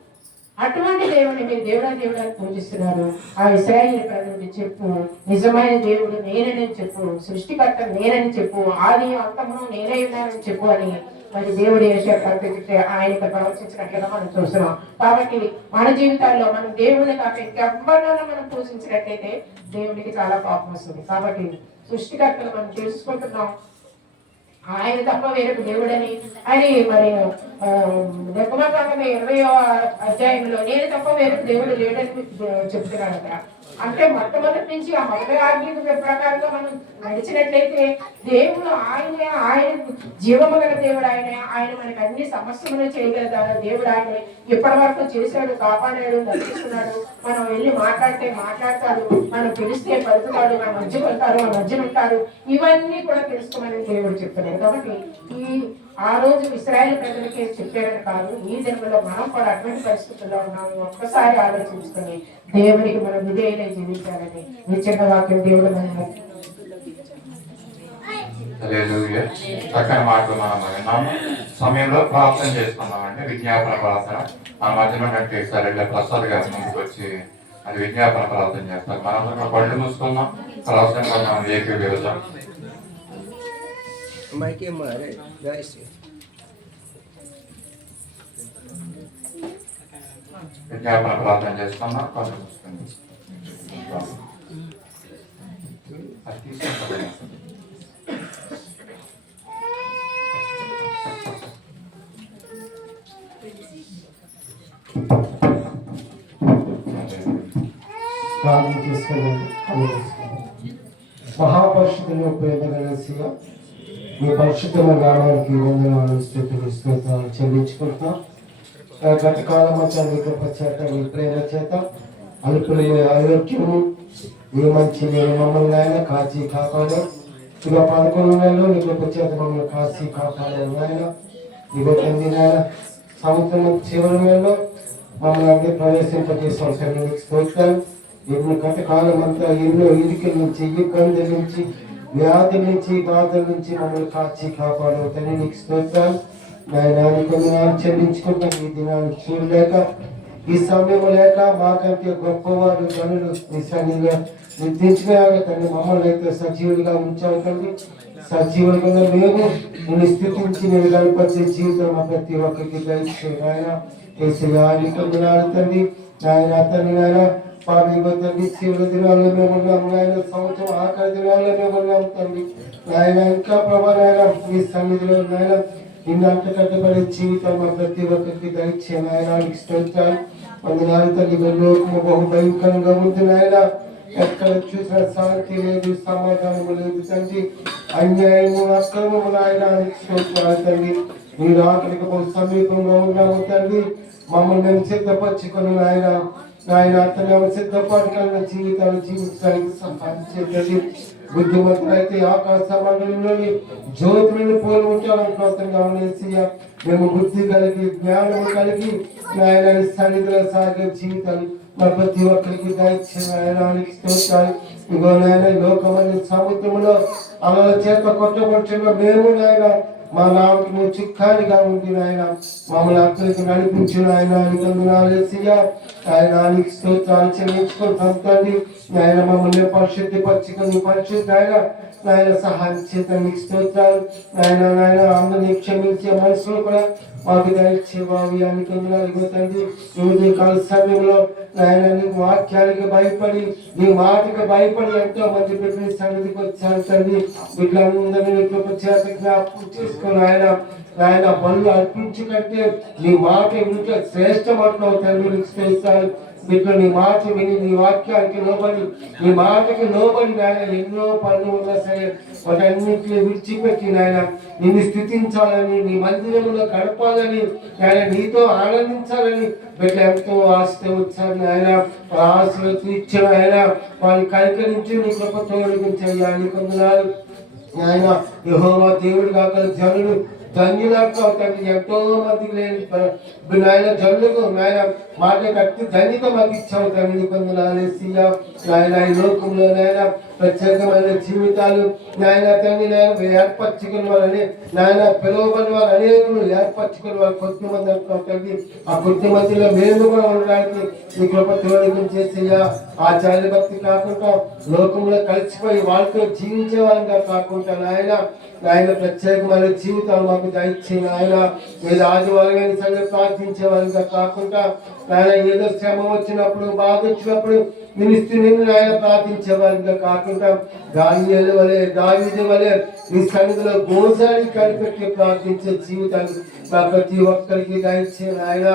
అటువంటి దేవుడిని మీరు దేవుడా దేవుడాన్ని పూజిస్తున్నారు. ఆ ఇశ్రాయేలు ప్రజలకి చెప్పు, నిజమైన దేవుడు నేనని చెప్పు, సృష్టికర్త నేనని చెప్పు, ఆది అంతమును నేనే ఉన్నానని చెప్పు అని మరి దేవుడు ఆయనకు ప్రవర్తించినట్లుగా మనం చూస్తున్నాం. కాబట్టి మన జీవితాల్లో మనం దేవుడిని కాక ఇంకెవ్వరినైనా మనం పూజించినట్లయితే దేవుడికి చాలా కోపం వస్తుంది. కాబట్టి సృష్టికర్తలు మనం తెలుసుకుంటున్నాం, ఆయన తప్ప వేరొక దేవుడని అని మరి నిర్గమకాండం 20వ అధ్యాయంలో నేను తప్ప వేరొక దేవుడు లేడని చెప్తున్నాడు అక్కడ. అంటే మొట్టమొదటి నుంచి ఆ మొదటి ఆజ్ఞ ప్రకారంగా మనం నడిచినట్లయితే దేవుడు ఆయనే, ఆయన జీవము గల దేవుడు ఆయనే, ఆయన మనకి అన్ని సమస్యలు చేయగల దేవుడు ఆయనే. ఇప్పటి వరకు చేశాడు, కాపాడాడు, నడిపిస్తున్నాడు. మనం వెళ్ళి మాట్లాడితే మాట్లాడతాడు, మనం పిలిస్తే పలుకుతాడు, మన మధ్య వెళ్తారు, మన మధ్యన ఉంటారు. ఇవన్నీ కూడా తెలుసుకోమని దేవుడు చెప్తున్నాడు. కాబట్టి ఆ రోజు ఇశ్రాయేలు ప్రజలకి చెప్పారని కాదు, ఈ జన్మలో మనం కూడా అటువంటి పరిస్థితుల్లో ఉన్నాము. ఒక్కసారి ఆలోచించుకొని దేవునికి మనం విధేయులై జీవించాలని నిత్యంగా వాక్యం దేవుడు మనం చక్కని మాటలు మనం విన్నాము. సమయంలో ప్రార్థన చేసుకున్నామండి, విజ్ఞాపన ప్రార్థన. మన మధ్యలో సరే ప్రసాద్ గారి ముందుకు వచ్చి అది విజ్ఞాపన ప్రార్థన చేస్తారు. మనం పళ్ళు మూసుకున్నాం, ప్రార్థన మనం ఏకీభవిస్తాం. విజ్ఞాపన ప్రార్థన చేస్తున్నాం, పళ్ళు మూసుకుంది. అది తీసుకుంటాం. ప్రార్థన చేసుకోండి. మహాపరిషుద్ధులు ప్రేమగలసియ మీ పరిశుద్ధమైన నామానికి వందనాలు, స్తుతులు, స్తోత్రాలు చెల్లించుకుంటున్నాం. గత కాలం అంతా మీ కృప చేత, మీ ప్రేమ చేత, అల్పులైన ఆరోగ్యము, మీ మంచి నేను మమ్మల్ని ఆయన కాచి కాపాడు. ఇక 11 నెలలు నీ కృప చేత మమ్మల్ని కాచి కాపాడారు ఆయన. ఇక 8 నెలల సంవత్సరం చివరి నెలలో మమ్మల్ని అన్ని ప్రవేశింపజేసిన స్తోత్రాలు. ఎన్ని గత కాలం అంతా ఎన్నో ఇరుకుల నుంచి, ఇబ్బందుల నుంచి, వ్యాధుల నుంచి, బాధల నుంచి మమ్మల్ని కాచి కాపాడు తల్లి, నీకు స్తోత్రాలు. నాయన చెల్లించుకుంటాం. ఈ దినాన్ని చూడలేక, ఈ సమయం లేక మాకంటే గొప్పవాడు జనులు మీ సన్నిధిలో నిర్దించుకునే తండ్రి మమ్మల్ని అయితే సజీవులుగా ఉంచావు తండ్రి. సజీవులుగా మేము నిన్ను స్థితించి నేను కనపరిచే జీవితం మా ప్రతి ఒక్కరికి దయచేయండి నాయన. ఏసయ్యాలు తండ్రి నాయన తండ్రి నాయన తండ్రి చివరి దినాల్లో మేము ఉన్నాం నాయన, సంవత్సరం ఆఖరి దినాల్లో మేము ఉన్నాం తండ్రి నాయన. ఇంకా ప్రభా నాయన మీ సన్నిధిలో నాయన నిన్ను అంత కట్టుబడి జీవితం మా ప్రతి ఒక్కరికి దయచే నాయనానికి స్తోత్రాలు. వందనాలు తండ్రి. లోకము బహు భయంకరంగా ఉంది నాయన, ఎక్కడ చూసిన శాంతి లేదు, సమాధానము లేదు తండ్రి. అన్యాయము, అక్రమము నాయనానికి స్తోత్రాలు తండ్రి. మీరు ఆఖరికి బహు సమీపంగా ఉన్నాము తండ్రి. మమ్మల్ని మేము సిద్ధపరచుకొని నాయన నాయన అతను సిద్ధపడగలిగిన జీవితాలు జీవించడానికి సంపాదించేది. బుద్ధిమంతులైతే ఆకాశ మండలంలోని జ్యోతులను పోలి ఉంటామని గమనించి మేము బుద్ధి కలిగి, జ్ఞానము కలిగి నాయన సన్నిధిలో సాగే జీవితాలు మా ప్రతి ఒక్కరికి దయచేయడానికి స్తోత్రాలు. ఇగో నాయన లోకమైన సముద్రంలో అలా చేత కొట్టబడుతున్న మేము నాయన మా నామకి నువ్వు చిక్కానిగా ఉంది నాయన, మమ్మల్ని అక్కడికి నడిపించిన ఆయన ఆయనానికి స్తోత్రాలు చెల్లించుకుంటాం తండ్రి. ఆయన మమ్మల్ని పరిశుద్ధిపరచుకొని పరిశుద్ధ ఆయన సహాయం చేత నీకు స్తోత్రాలు. నాయన అందరినీ క్షమించే మనసులో కూడా మాకు దయచేవావి అనుకుంటున్నాను తండ్రి. ఈ కాల సమయంలో నాయన నీ వాక్యానికి భయపడి, నీ మాటకి భయపడి ఎంతో మంది బిడ్డల సన్నిధికి వచ్చారు తండ్రి. బిడ్డలందరినీ కృప చేత జ్ఞాపకం చేసుకుని ఆయన పనులు అర్పించు కంటే నీ మాట వింటే శ్రేష్టం అంటున్నావు తండ్రి. నీకు స్తోత్రాలు. బిడ్డలు నీ మాట విని, నీ వాక్యానికి లోబడి, నీ మాటకి లోబడి నాయన ఎన్నో పనులు ఉన్నా సరే వాటన్నింటినీ విడిచిపెట్టి నాయన నిన్ను స్థితించాలని, నీ మందిరంలో గడపాలని, ఆయన నీతో ఆనందించాలని బిడ్డ ఎంతో ఆశతో వచ్చారు నాయన. ఆశలు తీర్చిన ఆయన వాళ్ళు కనికరించి నీ కృపతో చేయాలి కొందరు నాయన. యెహోవా దేవుడు కాక జనులు ధన్యులకు తండ్రి ఎంతో మందికి లేని నాయన జనులకు నాయన మాట కట్టి ధన్యత మాకు ఇచ్చావు తండ్రి నీకు వందనాలు యేసయ్యా. నాయన ఈ లోకంలో నాయన ప్రత్యేకమైన జీవితాలు నాయన తండ్రి నాయన ఏర్పరచుకున్న వాళ్ళని నాయన పిలువబడిన వారు అనేకులు ఏర్పరచుకున్న వారు కొద్ది మంది అంటున్నాం తండ్రి. ఆ కొద్ది మందిలో మేము కూడా ఉండడానికి నీ కృప తోడు చేసయ్యా. ఆచార్య భక్తి కాకుండా లోకంలో కలిసిపోయి వాళ్ళతో జీవించే వాళ్ళగా కాకుండా నాయన ప్రత్యేకమైన జీవితాలు మాకు దయచే నాయన. ఏదో ఆదివారం సంగతి ప్రార్థించే వాళ్ళగా కాకుండా నాయన ఏదో శ్రమ వచ్చినప్పుడు బాధ వచ్చినప్పుడు నిన్ను నాయన ప్రార్థించే వాళ్ళగా కాకుండా దానియేలు వలె దావీదు వలె నీ సన్నిధిలో గోసారి కనిపెట్టి ప్రార్థించే జీవితాలు నా ప్రతి ఒక్కరికి దయచే నాయన.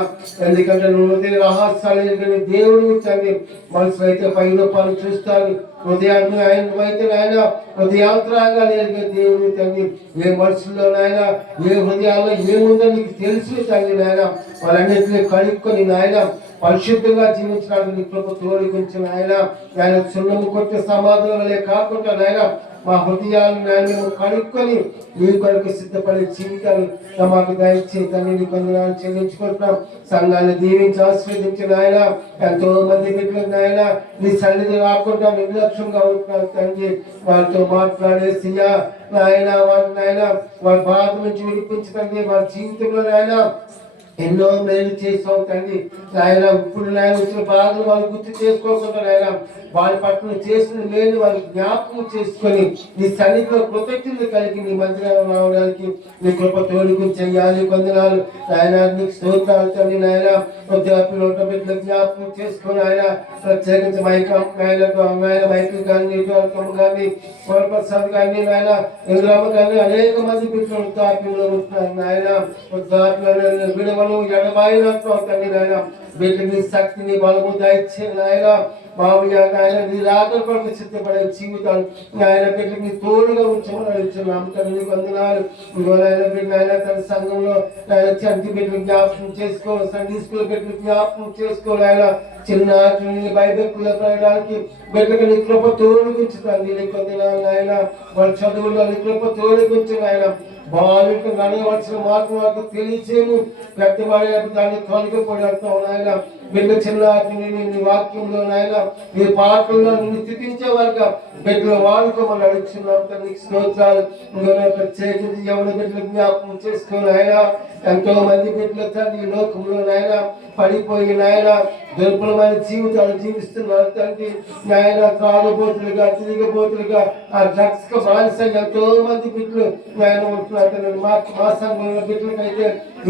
ఎందుకంటే నువ్వు రహస్యాలు ఎరుగని దేవుడు తండ్రి. మనసు అయితే పై రూపాలు చూస్తాను, హృదయాన్ని అయితే నాయన హృదయాంతరాంగాలు ఎరిగే దేవుడు తండ్రి. ఏ మనసులో నాయన ఏ హృదయాల్లో ఏముందో నీకు తెలుసు తండ్రి నాయన. వాళ్ళన్నింటినీ కనుక్కొని నాయన పరిశుద్ధంగా జీవించడానికి నీ కృప తోడుకుంచిన ఆయన సున్నము కొట్టే సమాధానాలే కాకుండా నాయన మా హృదయాలను నాయన కనుక్కొని నీ కొరకు సిద్ధపడే జీవితాలు మాకు దయచే తండ్రి నీ కొందనాలు చెల్లించుకుంటున్నాం. సంఘాన్ని దీవించి ఆశీర్వదించిన ఆయన ఎంతో మంది బిడ్డలకు నాయన నీ సన్నిధి రాకుండా నిర్లక్ష్యంగా ఉంటున్నారు తండ్రి. వారితో మాట్లాడేసియా నాయన వారి బాధ నుంచి విడిపించండి. వారి జీవితంలో నాయన ఎన్నో మేలు చేస్తావు తండ్రి నాయన. ఇప్పుడు నాయన వచ్చిన బాధలు వాళ్ళు గుర్తు చేసుకోకుండా నాయన వాళ్ళ పట్ల చేసిన మేలు వాళ్ళు జ్ఞాపకం చేసుకొని నీ సన్నిధిలో కృతజ్ఞతలు కలిగి నీ మందిరాలు రావడానికి నీ కృప తోడుకుని చెయ్యాలి. వందనాలు నాయన. నీకు స్తోత్రాలు తండ్రి నాయన. వృద్ధాప్యులు బిడ్డలు జ్ఞాపకం చేసుకొని ఆయన ప్రత్యేకించి మైకులు కానీ నీటివర్గం కానీ వరప్రసాద్ కానీ నాయన ఇంద్రమ్మ కానీ అనేక మంది బిడ్డలు వృద్ధాప్యంలో ఉంటున్నారు నాయన. వృద్ధాప్యులను విడవలు ఎడబాయినట్టు తండ్రి నాయన. బిడ్డని శక్తిని బలము దయచే నాయన. బాబుయ్య నాయన నీ రాత్రి కొరకు సిద్ధపడే జీవితాలు నాయన బిడ్డకి తోడుగా ఉంచమని అడుగుతున్నాం తండ్రి. వందనాలు. నాయన తన సంఘంలో నాయన చంటి బిడ్డలు జ్ఞాపకం చేసుకో, సండే స్కూల్ బిడ్డలు జ్ఞాపకం చేసుకోవాలయన. చిన్న బైబిల్ వెళ్ళడానికి బిడ్డకి నీ కృప తోడుగుంచుతాను నీ వందనాలు నాయన. వాళ్ళ చదువులో నీ కృప తోడుగుంచు నాయన. బాలుకు నడవలసిన మార్గం వాళ్ళకు తెలియచేము. పెద్దవాడే దాన్ని తొలగిపోయాడుతావు నాయన. బిడ్డ చిన్న నీ వాక్యంలో నాయన నీ పాటల్లో నిన్ను స్థితించే వారుగా బిడ్డలు వాడుకోమని అడుగుతున్నాం తండ్రి. స్తోత్రాలు. ప్రత్యేకించి ఎవరి బిడ్డలు జ్ఞాపకం చేసుకోవాలి ఆయన. ఎంతో మంది బిడ్డలు తండ్రి ఈ లోకంలో నాయన పడిపోయి నాయన దుర్బలమైన జీవితాలు జీవిస్తున్నారు తండ్రి నాయన. త్రాగుబోతులుగా తిరిగిబోతులుగా ఆ డ్రగ్స్ కు బానిస ఎంతో మంది బిడ్డలు నాయన ఉంటున్నారు. మా సంఘంలో బిడ్డలకైతే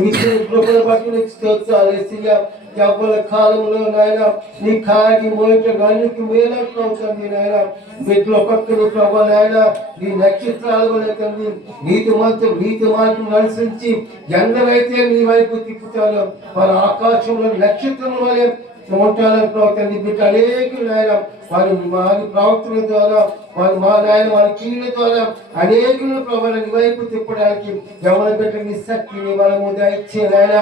ఇచ్చిన కృపను బట్టి నీకు స్తోత్రాలు యేసయ్యా. యవ్వన కాలంలో నాయన నీ కాకి మోయిట గన్నుకి మేలవుతుంది నాయన. బిడ్డలు ఒక్కొక్కరు ప్రభు నాయన నీ నక్షత్రాలు వలె తండ్రి నీతి మార్గం అనుసరించి ఎందరైతే నీ వైపు తిప్పుతారో వారి ఆకాశంలో నక్షత్రం వలె ఉంటారని ప్రవక్తండి. బిడ్డ అనేకులు నాయన వారి ప్రవక్తల ద్వారా వారి కీళ్ళ ద్వారా అనేకులను ప్రభావ నీ వైపు తిప్పడానికి ఎవరి బిడ్డని శక్తిని బలము దయచే నాయన.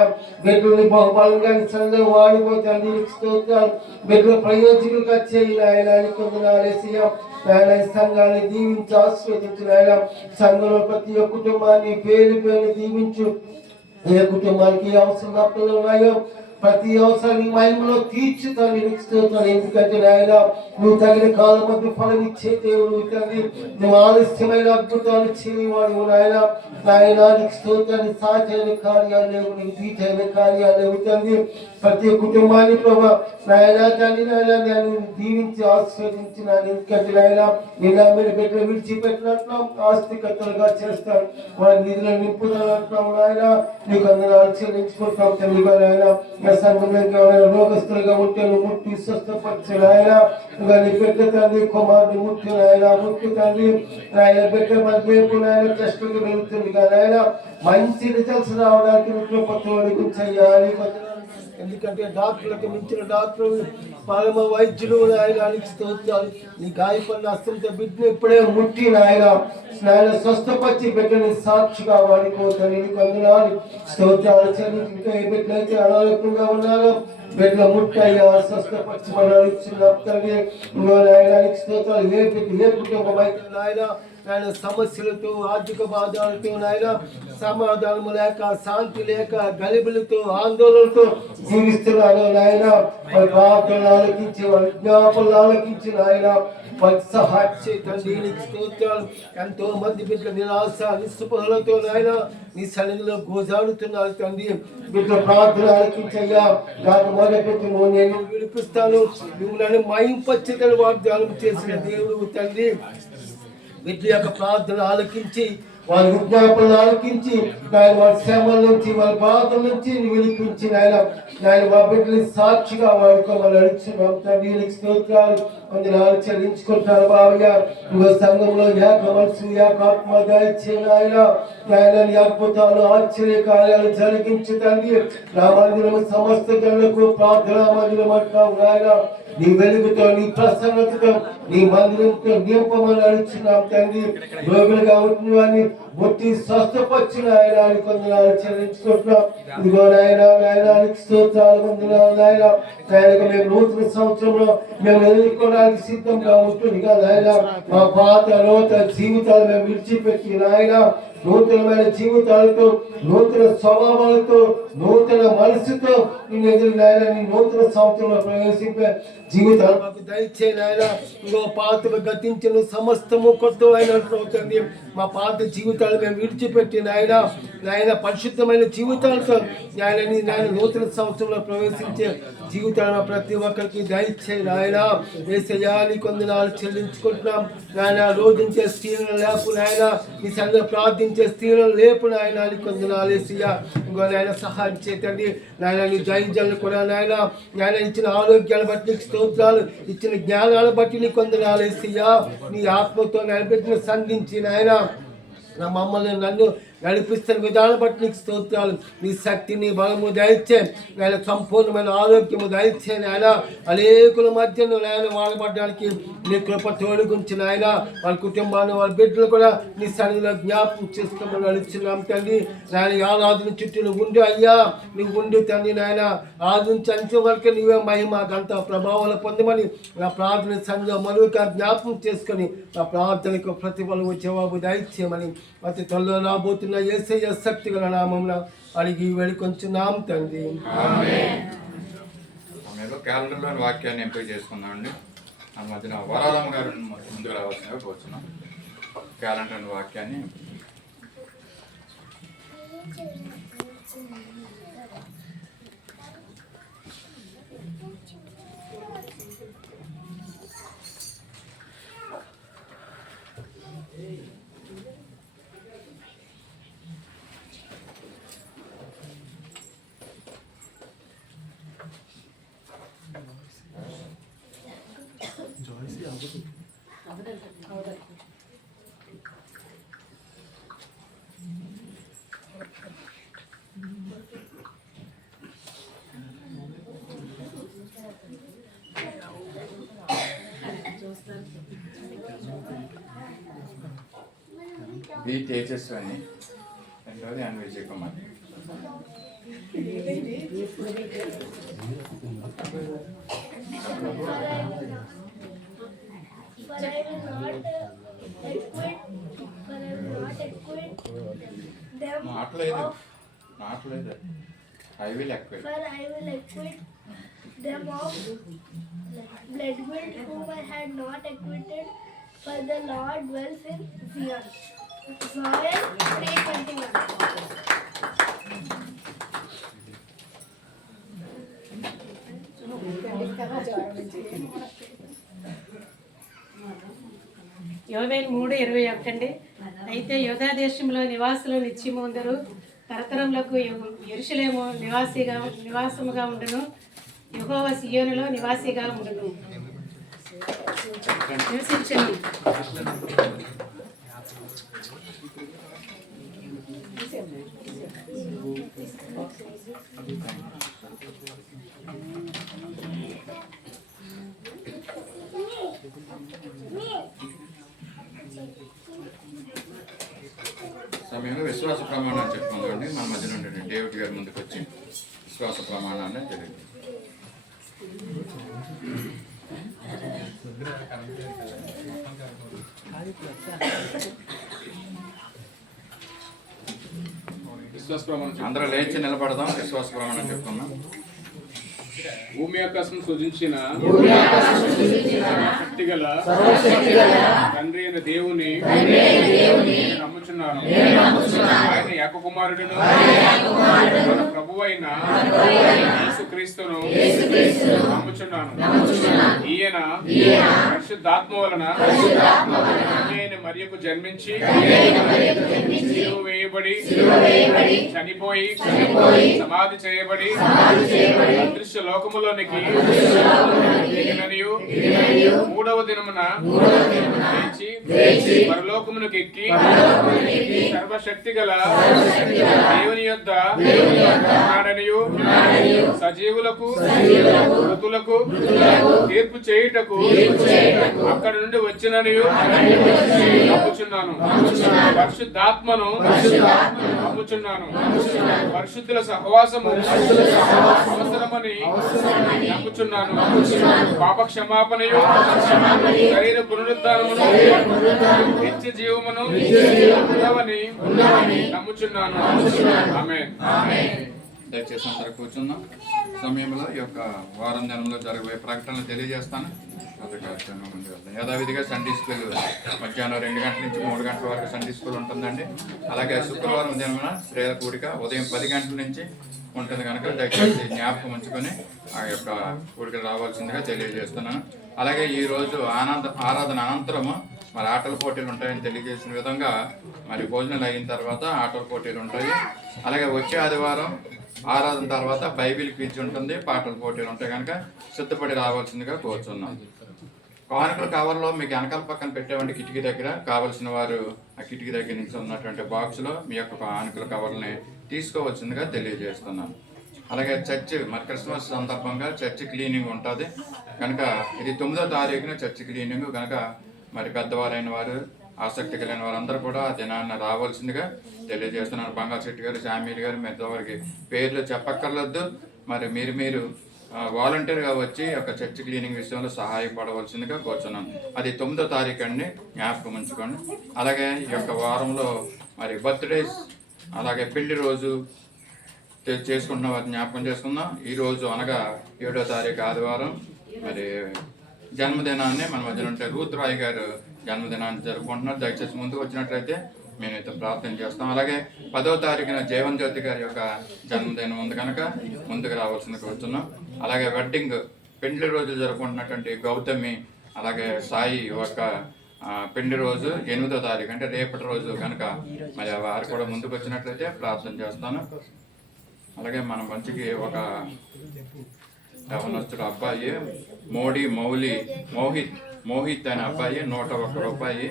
బిడ్డల్ని బహుబలంగా చంద్ర వాడిపోతాను స్తోత్రాలు. బిడ్డల ప్రయోజకులకు వచ్చేయి నాయన కొందనాలేసయ్యా. నాయన సంఘాన్ని దీవించి ఆశీర్వదించు నాయన. సంఘంలో ప్రతి ఒక్క కుటుంబాన్ని పేరు దీవించు. ఏ కుటుంబానికి అవసరం ఉన్నాయో ప్రతి అవసరాన్ని మహిమలో తీర్చుతాను స్తోత్రాలు. ఎందుకంటే నాయన నువ్వు తగిన కాలం మధ్య ఫలం ఇచ్చే దేవుడు తండ్రి. నువ్వు ఆలస్యమైన అద్భుతాలు చేయవాడు నాయన. నాయన నీకు స్తోత్రాన్ని సాధ్యమైన కార్యాలు లేవు, నీకు తీర్చైన కార్యాలు లేవు తండ్రి. ప్రతి కుటుంబాన్ని ప్రభావ నాయన తండ్రి నాయన దీవించి ఆశీర్వదించినాను. ఎందుకంటే నాయన నిన్న మీరు బిడ్డలు విడిచిపెట్టినట్లు ఆస్తికర్తలుగా చేస్తాను. వారి నిధులను నింపుతానంటున్నావు నాయన. నీకు అందరూ చెల్లించుకుంటాం తండ్రి నాయన. సంఘంలో రోగస్తులుగా ఉంటే నువ్వు ముట్టి స్వస్థపరచు నాయన. నీ బిడ్డ తండ్రి కుమారుడు ముట్టి నాయన. ముట్టి తండ్రి నాయన బిడ్డ మన రేపు నాయన టెస్టులకు వెళ్తుంది కదా నాయన. మంచి రిజల్ట్స్ రావడానికి నువ్వు చెయ్యాలి. ఎందుకంటే డాక్టర్లకు మించిన డాక్టర్ పరమ వైద్యులు ఆయన స్తోత్రాలు. నీ గాయపడిన హస్తంతో బిడ్డను ఇప్పుడే ముట్టి నాయన స్వస్థపరిచి బిడ్డని సాక్షిగా వాడుకోవద్దని వందనాలు స్తోత్రాలు చెల్లించి. ఇంకా ఏ బిడ్డలైతే అనారోగ్యంగా ఉన్నారో బిడ్డల ముట్టయ్యా స్వస్థపరిచి మనం స్తోత్రాలు. ఏ బిడ్డ ఏ కుటుంబం అయితే నాయన నాయన సమస్యలతో, ఆర్థిక బాధలతో, నాయన సమాధానము లేక, శాంతి లేక, గలిబిలతో, ఆందోళనతో జీవిస్తున్నారు నాయన. వారి ప్రార్థనలు ఆలకించి, వారి విజ్ఞాపనలు ఆలకించి నాయన వారికి సహాయం తండ్రి. నీకు స్తోత్రాలు. ఎంతో మంది బిడ్డల నిరాశ నిస్పృహలతో నాయన నీ సన్నిధిలో గోజాడుతున్నారు తండ్రి. బిడ్డల ప్రార్థన ఆలకించయ్యా. నాకు మొదలుపెట్టి నేను విడిపిస్తాను, నువ్వు నన్ను మహింపచ్చేదని వాగ్దానం చేసిన దేవుడు తండ్రి. బిడ్డ యొక్క ప్రార్థన ఆలకించి, వారి విజ్ఞాపనలు ఆలకించి నాయన వారి శ్రమల నుంచి, వారి బాధల నుంచి విడిపించి నాయన మా బిడ్డని సాక్షిగా వాడుకోమని అడుగుతున్నాం తండ్రి. నీకు స్తోత్రాలు వందనాలు చెల్లించుకుంటారు బావయ్య. ఇంకో సంఘంలో ఏక మనసు, ఏకాత్మ దయచే నాయన నీ అద్భుతాలు, ఆశ్చర్య కార్యాలు జరిగించి తండ్రి. నా మందిరము సమస్త జనులకు ప్రార్థనా మందిరం అంటావు నాయన. నీ వెలుగుతో, నీ ప్రసన్నతతో, నీ మందిరంతో నింపమని అడుగుతున్నాం తండ్రి. రోగులుగా ఉంటున్న వారిని ముట్టి స్వస్థపరిచిన ఆయన కొందనాలు చెల్లించుకుంటున్నాం. ఇదిగో నాయనానికి స్తోత్రాలు వందనాలు నాయన. మేము నూతన సంవత్సరంలో మేము ఎదుర్కోవడానికి సిద్ధంగా ఉంటుంది కదా నాయన. మా పాత నూతన జీవితాలు మేము విడిచిపెట్టి నాయన నూతనమైన జీవితాలతో, నూతన స్వభావాలతో, నూతన మనసుతో నేను ఎదురు నాయన నీ నూతన సంవత్సరంలో ప్రవేశింపే జీవితాలు మాకు దయచే నాయన. ఇంకో పాతగా గతించిన సమస్తము కొత్త అయినట్టు మా పాత జీవితాలు మేము విడిచిపెట్టి నాయన పరిశుద్ధమైన జీవితాలతో నాయన నూతన సంవత్సరంలో ప్రవేశించే జీవితాలను ప్రతి ఒక్కరికి దయచే నాయన. యేసయ్యా నీ కొందనాలు చెల్లించుకుంటున్నాం నాయన. రోధించే స్త్రీలను లేపు నాయన, నీ సంగ ప్రార్థించే స్త్రీలను లేపు నాయన. నీ కొందనాలు యేసయ్యా. ఇంకో నాయన సహాయం చేతండి నాయన. నీ ధైర్యాలను కూడా నాయన ఇచ్చిన ఆరోగ్యాన్ని బట్టి నీకు స్తోత్రాలు, ఇచ్చిన జ్ఞానాలను బట్టి నీ కొందనాలు యేసయ్యా. నీ ఆత్మతో నడిపెట్టిన సంధించి నాయన నా మమ్మల్ని నన్ను నడిపిస్తున్న విధానం బట్టి నీకు స్తోత్రాలు. నీ శక్తి, నీ బలము దయచే నాయన. సంపూర్ణమైన ఆరోగ్యము దయచే నాయన. అనేకుల మధ్య నాయన వాడబడ్డానికి నీ కృప తోడుగుంచి నాయన. వాళ్ళ కుటుంబాన్ని, వాళ్ళ బిడ్డలు కూడా నీ సన్నిధిలో జ్ఞాపకం చేసుకోమని అడుగుతున్నాం తండ్రి. నాయన ఆరాధన చుట్టూ నువ్వు ఉండి అయ్యా, నువ్వు ఉండి తండ్రి నాయన. ఆది నుంచి అంచె వరకు నీవే మహిమ గంట ప్రభావాలు పొందమని నా ప్రార్థన సంఘం మరొక జ్ఞాపకం చేసుకొని నా ప్రార్థనకు ప్రతిఫలం జవాబు దయచేయమని అతి త్వరలో రాబోతున్న యేసయ్య శక్తి గల నామమున అడిగి వేడుకొంచున్నాం తండ్రి. క్యాలెండర్లోని వాక్యాన్ని ఎంపిక చేసుకుందామండి. ఆ మధ్యన వరాలమ్మ గారు ముందుకు రావాల్సిందిగా కోరుతున్నాం. క్యాలెండర్ వాక్యాన్ని బి తేజస్వని, రెండవది అన్ Vijay Kumar. నాట్లేదు I will acquit. For I will acquit them of blood whom I had not acquitted, for the Lord dwells in Zion. Joel 3:21. యోవేలు 3:21. అయితే యూదా దేశంలో నివాసులు నిత్యముందరు తరతరములకు యెరూషలేము నివాసముగా ఉండును. యెహోవా సియోనులో నివాసిగా ఉండును. నివసించును. సమయంలో విశ్వాస ప్రమాణాన్ని చెప్పుకుందండి. మన మధ్య నుండి డేవిడ్ గారి ముందుకు వచ్చి విశ్వాస ప్రమాణాన్ని తెలియదు. విశ్వాస ప్రమాణం చెప్పు. అందరూ లేచి నిలబడదాం, విశ్వాస ప్రమాణం చెప్పుకుందాం. భూమి ఆకాశం సృజించిన శక్తిగల తండ్రి అయిన దేవుని నేను నమ్ముచున్నాను. ఆయన ఏకకుమారుడును మన ప్రభువు అయిన యేసుక్రీస్తును నమ్ముచున్నాను. ఈయన పరిశుద్ధాత్మ వలన ఆయన మరియకు జన్మించి సిలువ వేయబడి చనిపోయి సమాధి చేయబడి అదృశ్య లోకములోనికి దిగిననియు మూడవ దినమున లేచి పరలోకమునకు ఎక్కి సర్వశక్తి గల దేవుని యొద్ద ఉన్నాడనియు సజీవులకు మృతులకు తీర్పు చేయుటకు అక్కడ నుండి వచ్చిననియు నమ్ముచున్నాను. పరిశుద్ధాత్మను నమ్ముచున్నాను. పరిశుద్ధుల సహవాసము అవసరమని నమ్ముచున్నాను. పాప క్షమాపణయు శరీర పునరుద్ధానమును నిత్య జీవమును ఉన్నవని నమ్ముచున్నాను. ఆమేన్. దయచేసి అందరూ కూర్చున్నాం. సమయంలో ఈ యొక్క వారం దినంలో జరగబోయే ప్రకటనలు తెలియజేస్తాను. యథావిధిగా సండే స్కూల్ మధ్యాహ్నం 2 గంటల నుంచి 3 గంటల వరకు సండే స్కూల్ ఉంటుందండి. అలాగే శుక్రవారం దినమున స్త్రీల కూడిక ఉదయం 10 గంటల నుంచి ఉంటుంది కనుక దయచేసి జ్ఞాపకం ఉంచుకొని ఆ యొక్క కూడికలు రావాల్సిందిగా తెలియజేస్తున్నాను. అలాగే ఈరోజు ఆరాధన అనంతరము మరి ఆటల పోటీలు ఉంటాయని తెలియజేసిన విధంగా మరి భోజనాలు అయిన తర్వాత ఆటల పోటీలు ఉంటాయి. అలాగే వచ్చే ఆదివారం ఆరాధన తర్వాత బైబిల్ క్విజ్ ఉంటుంది, పాటల పోటీలు ఉంటాయి కనుక సిద్ధపడి రావాల్సిందిగా కోరుచున్నాం. కానుకల కవర్లో మీకు వెనకాల పక్కన పెట్టేవంటి కిటికీ దగ్గర కావలసిన వారు ఆ కిటికీ దగ్గర నుంచి ఉన్నటువంటి బాక్స్లో మీ యొక్క కానుకల కవర్ని తీసుకోవాల్సిందిగా తెలియజేస్తున్నాను. అలాగే చర్చ్ మరి క్రిస్మస్ సందర్భంగా చర్చ్ క్లీనింగ్ ఉంటుంది కనుక ఇది 9వ తారీఖున చర్చ్ క్లీనింగ్ కనుక మరి పెద్దవారైన వారు ఆసక్తి కలిగిన వారందరూ కూడా ఆ దినాన్ని రావాల్సిందిగా తెలియజేస్తున్నాను. బంగారు శెట్టి గారు, శామీర్ గారు, మెద్దవారికి పేర్లు చెప్పక్కర్లేదు. మరి మీరు వాలంటీర్గా వచ్చి ఒక చర్చ్ క్లీనింగ్ విషయంలో సహాయపడవలసిందిగా కోరుచున్నాను. అది 9వ తారీఖు అండి, జ్ఞాపకం ఉంచుకోండి. అలాగే ఈ యొక్క వారంలో మరి బర్త్డేస్ అలాగే పెళ్లి రోజు చేసుకుంటున్న వారిని జ్ఞాపకం చేసుకుందాం. ఈరోజు అనగా 7వ తారీఖు ఆదివారం మరి జన్మదినాన్ని మన మధ్యలో ఉంటే రూత్ రాయ్ గారు జన్మదినాన్ని జరుపుకుంటున్నారు. దయచేసి ముందుకు వచ్చినట్లయితే మేమైతే ప్రార్థన చేస్తాం. అలాగే 10వ తారీఖున జీవన్ జ్యోతి గారి యొక్క జన్మదినం ఉంది కనుక ముందుకు రావాల్సింది కోరుతున్నాం. అలాగే వెడ్డింగ్ పెండ్లి రోజు జరుపుకుంటున్నటువంటి గౌతమి అలాగే సాయి యొక్క పెండ్లి రోజు 8వ తారీఖు అంటే రేపటి రోజు కనుక మరి వారు కూడా ముందుకు వచ్చినట్లయితే ప్రార్థన చేస్తాను. అలాగే మన మంచికి ఒక యవనస్తుడు అబ్బాయి మోహిత్ అనే అబ్బాయి 101 రూపాయి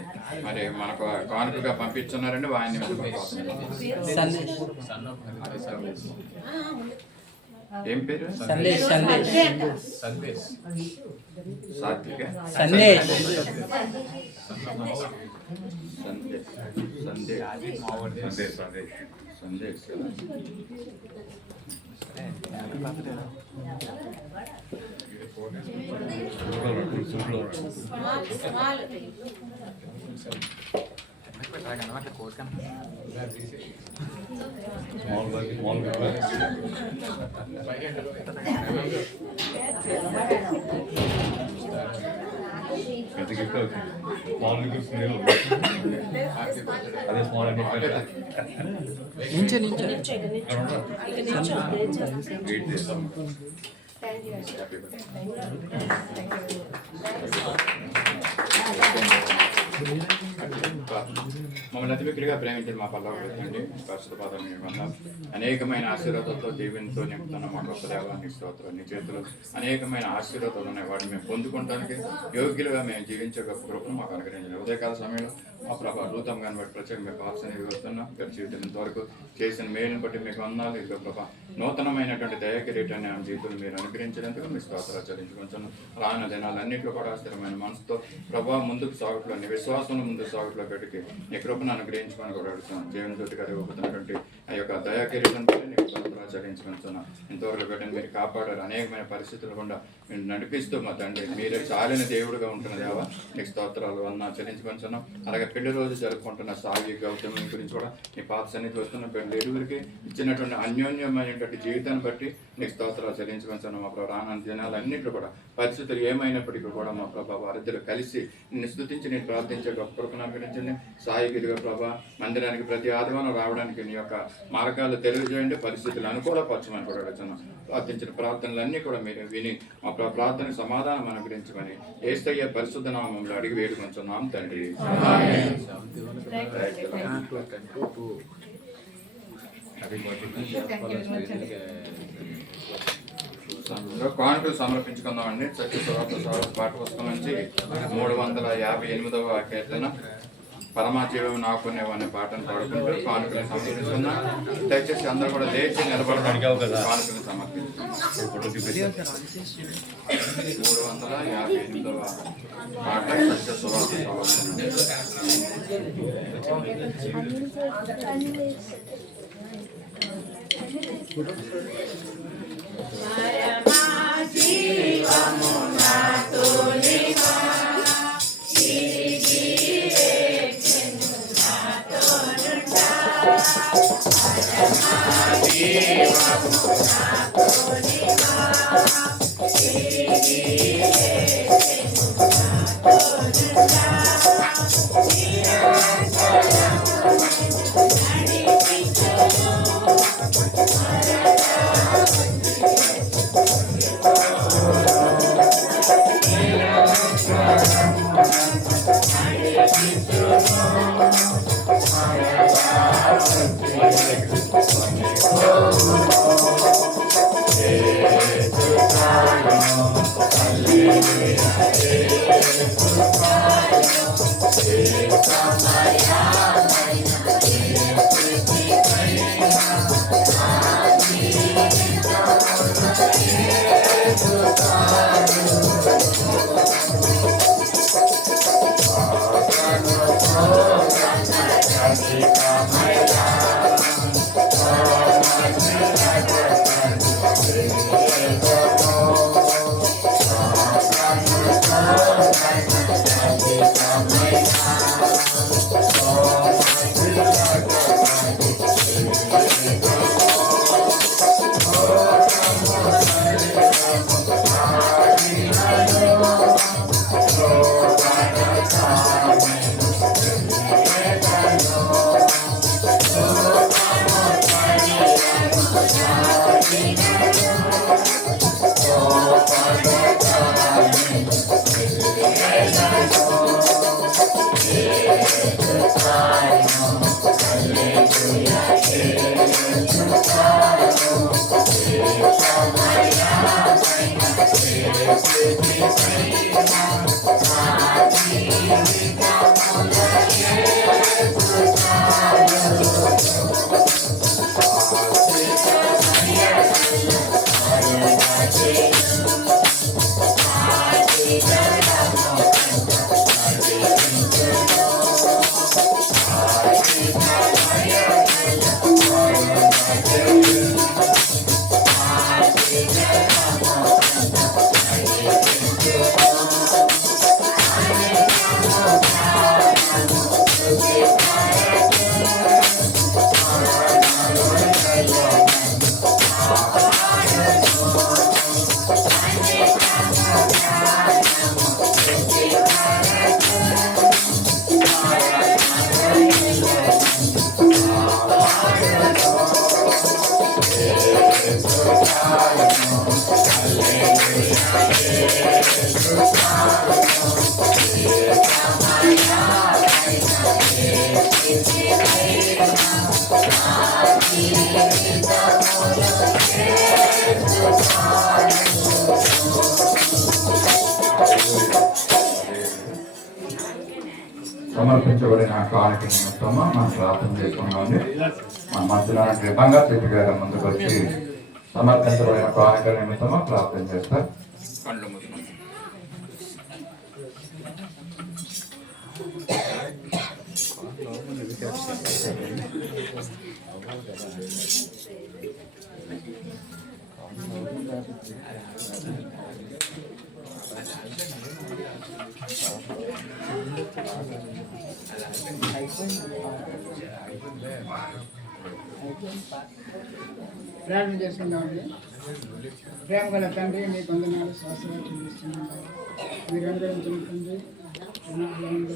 మరి మనకు కానుకగా పంపించున్నారండి. వాయిని ఏం పేరు? సాత్విక సందేశ్ మమ్మల్ని అతి మిక్కిలిగా ప్రేమించిన మా పల్లవండి పరిశుద్ధ పదం అనేకమైన ఆశీర్వాదాలతో దీవెనతో నింపుతున్న మా గొప్ప దేవానికి స్తోత్రం. నీ చేతులు అనేకమైన ఆశీర్వాదాలు ఉన్నాయి. వాటిని మేము పొందుకోవడానికి యోగ్యులుగా మేము జీవించే గొప్ప కృపను మాకు అనుగ్రహించారు. ఉదయకాల సమయంలో మా ప్రభావ రూతం కానీ బట్టి ప్రత్యేక మీకు ఆప్షన్ వస్తున్నాం. జీవితం ఇంతవరకు చేసిన మేలుని బట్టి మీకు వందాలు. ఇక ప్రభావ నూతనమైనటువంటి దయాకిరీటాన్ని ఆ జీవితం మీరు అనుగ్రహించినందుకు మీ స్తోత్రాలు చెల్లించుకుంటున్నాం. రానున్న దినాలన్నింటిలో కూడా స్థిరమైన మనసుతో ప్రభావ ముందుకు సాగుట్లో విశ్వాసంలో ముందుకు సాగులో పెట్టి నీ కృపను అనుగ్రహించమని కూడా అడుగుతున్నాను. జీవన జ్యోతి గారు ఇవ్వబోతున్నటువంటి ఆ యొక్క దయాకిరీటంతో నీకు స్తోత్రాలు చెల్లించుకుంటున్నాను. ఇంతవరకు బిడ్డను మీరు కాపాడారు. అనేకమైన పరిస్థితులు గుండా మీరు నడిపిస్తూ మా తండ్రి మీరే చాలిన దేవుడుగా ఉంటున్న దేవా నీకు స్తోత్రాలు అన్న చెల్లించుకుంటున్నాం. అలాగే పెళ్లి రోజు జరుపుకుంటున్న సాగి గౌతమి గురించి కూడా నీ పాత సన్నిధి వస్తున్న పెళ్లి ఎదుగురికి ఇచ్చినటువంటి అన్యోన్యమైనటువంటి జీవితాన్ని బట్టి నీకు స్తోత్రాలు చెల్లించుకుంటున్నాం. మా ప్రభావ రానున్న దినాలన్నింటిలో కూడా పరిస్థితులు ఏమైనప్పటికీ కూడా మా ప్రభావ వారిద్దరు కలిసి నిన్ను స్తుతించి నేను ప్రార్థించే గొప్ప కృపను అనుగ్రహించండి. సాయిగిరిగా ప్రభావ మందిరానికి ప్రతి ఆదివారం రావడానికి నీ యొక్క మార్గాలు తెలియజేయండి. పరిస్థితులు అనుకూలపరచమని కూడా అడుగుతున్నాం. ప్రార్థించిన ప్రార్థనలన్నీ కూడా మీరు విని మా ప్రార్థనకు సమాధానం అనుగ్రహించమని యేసయ్య పరిశుద్ధ నామంలో అడిగి వేడుకొంచున్నాం తండ్రి. కానుకలు సమర్పించుకుందామండి. సత్య సువార్త పాఠ పుస్తకం నుంచి 358వ కీర్తన పరమాజీవం నాకునేవు అనే పాటను పాడుకుంటూ కానుకలు సమర్పిస్తున్నాం. దయచేసి అందరూ కూడా లేచి నిలబడతాం. కానుకలు సమర్పిస్తున్నాం. 358వ పాట సత్య సువార్త సమర్పించబడిన కానుక నిమిత్తమా మనం ప్రార్థన చేసుకున్నామండి. మన మధ్యలో బంగా చెట్టు గారి ముందుకు వచ్చి సమర్పించబడిన కానుక నిమిత్తమా ప్రార్థన చేస్తారు. కళ్ళు మూసుకుంటాం. ప్రార్థన చేసుకుందామండి. ప్రేమ గల తండ్రి, మీ వందనాలు శాస్త్రాలు చెల్లిస్తున్నాను. మీరందరూ తండ్రి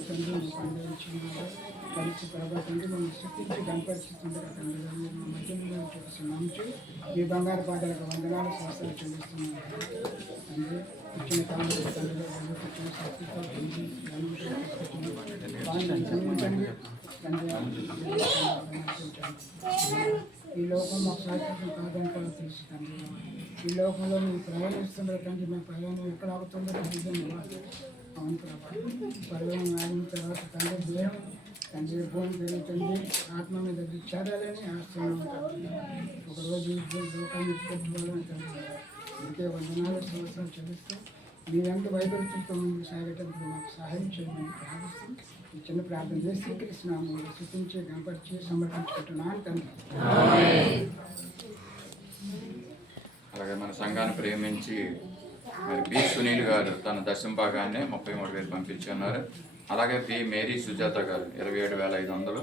తండ్రి మీకు అనుభవించినారు. కలిసి ప్రభావ తండ్రి మమ్మల్ని సృష్టించి కనపరుస్తుంటారు తండ్రి. మీరు మధ్యలో చూపిస్తున్నాము. మీ బంగారు పాటలకు వందనాలు శాస్త్రాలు చెల్లిస్తున్నాను తండ్రి. ఇచ్చిన కాలంలో తండ్రి ఇచ్చిన శక్తితో తండ్రి ఈ లోకం మాకు శాశ్వతం కాదని కూడా తెలుసు తండ్రి. ఈ లోకంలో మీరు ప్రయాణిస్తుండే తండ్రి, మేము ప్రయాణం ఎక్కడ ఆగుతుందో అవును ప్రభావ. ప్రయాణం ఆగిన తర్వాత తండ్రి దేవుడు తండ్రి భూమి పెరుగుతుంది, ఆత్మ మీద చేరాలని ఆశలు ఉంటారు. ఒకరోజు లోకాన్ని పెట్టుకోవాలని తండ్రి. అందుకే వందనాలు సంవత్సరాలు చెల్లిస్తూ మీ వెంట వైద్యులతో ముందు సాగేటప్పుడు మాకు సహాయం చేయమని ప్రార్థిస్తూ ఈ చిన్న ప్రార్థన చేసి స్వీకరిస్తున్నాము. సూచించి కనపరిచి సమర్పించుకుంటున్నాను తండ్రి. అలాగే మన సంఘాన్ని ప్రేమించి మరి బి సునీల్ గారు తన దశమ భాగాన్ని 33,000 పంపించి ఉన్నారు. అలాగే బి మేరీ సుజాత గారు 27,500,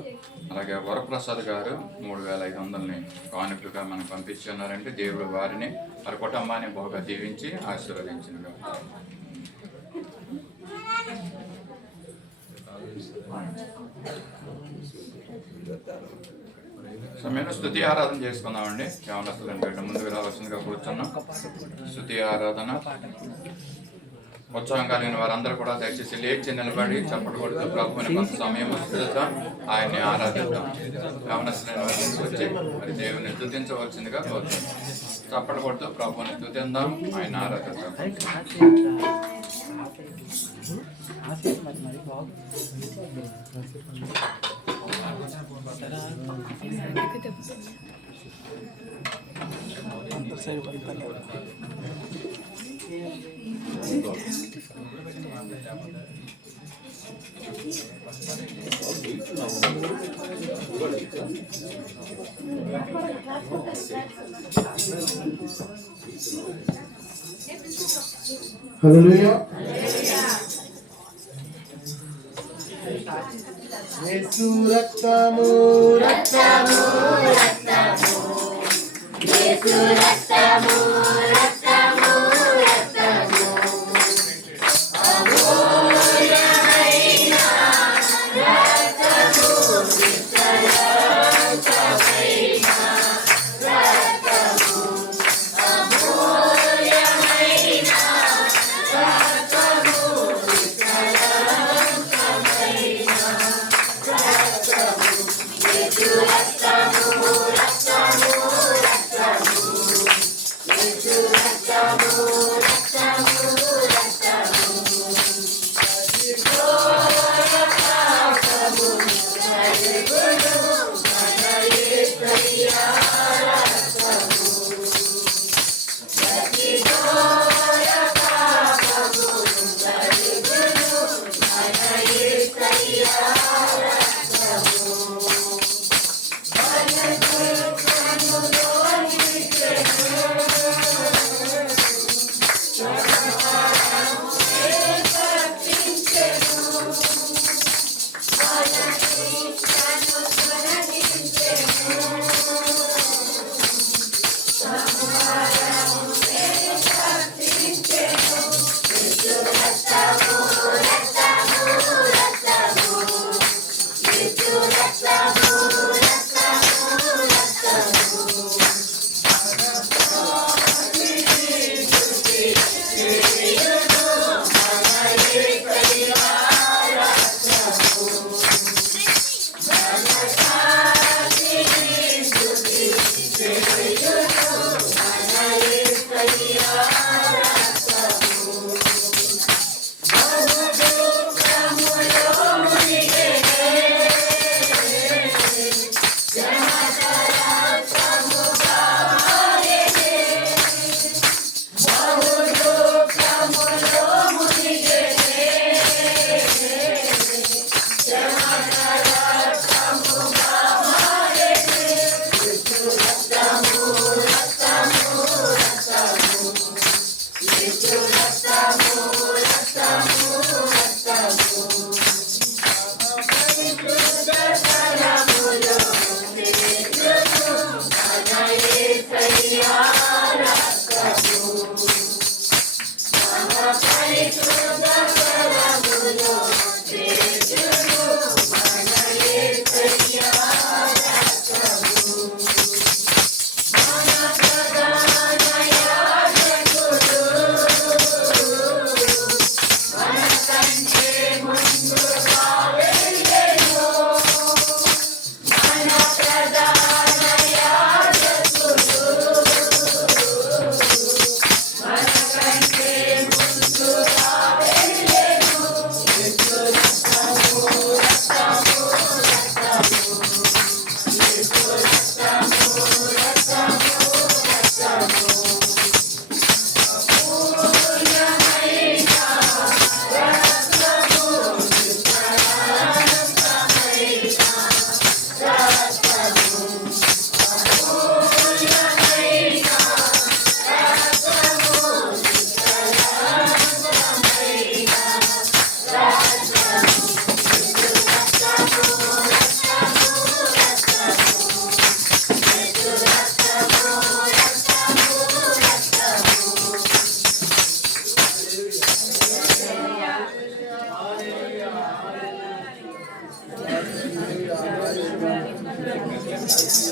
అలాగే వరప్రసాద్ గారు 3,500ని కానుకలుగా మనకు పంపించి ఉన్నారంటే దేవుడు వారిని వారి కుటుంబాన్ని బాగా దీవించి ఆశీర్వదించినగా. సమయంలో స్తుతి ఆరాధన చేసుకుందామండి. యవనస్తులు అంటే ముందుకు రావాల్సిందిగా కూర్చున్నాం. స్తుతి ఆరాధన ఉత్సాహం కలిగిన వారందరూ కూడా దయచేసి లేచి నిలబడి చప్పటి కొడుతూ ప్రభువుని కొంత సమయం వస్తుందాం, ఆయన్ని ఆరాధిద్దాం. యవనస్తులైన వారు తీసుకొచ్చి మరి దేవుని స్తుతించవలసిందిగా కోరుతున్నాం. చప్పటి కొడుతూ ప్రభువుని స్తుతిద్దాం, ఆయన ఆరాధిద్దాం. హల్లెలూయా. యేసు రక్తము రక్తము రక్తము, యేసు రక్తము రక్తము రక్తము, అమూల్యమైన రక్తము, నిష్కళంకమైన రక్తము, అమూల్యమైన రక్తము, నిష్కళంకమైన రక్తము, యేసు రక్తము. ఆరాధన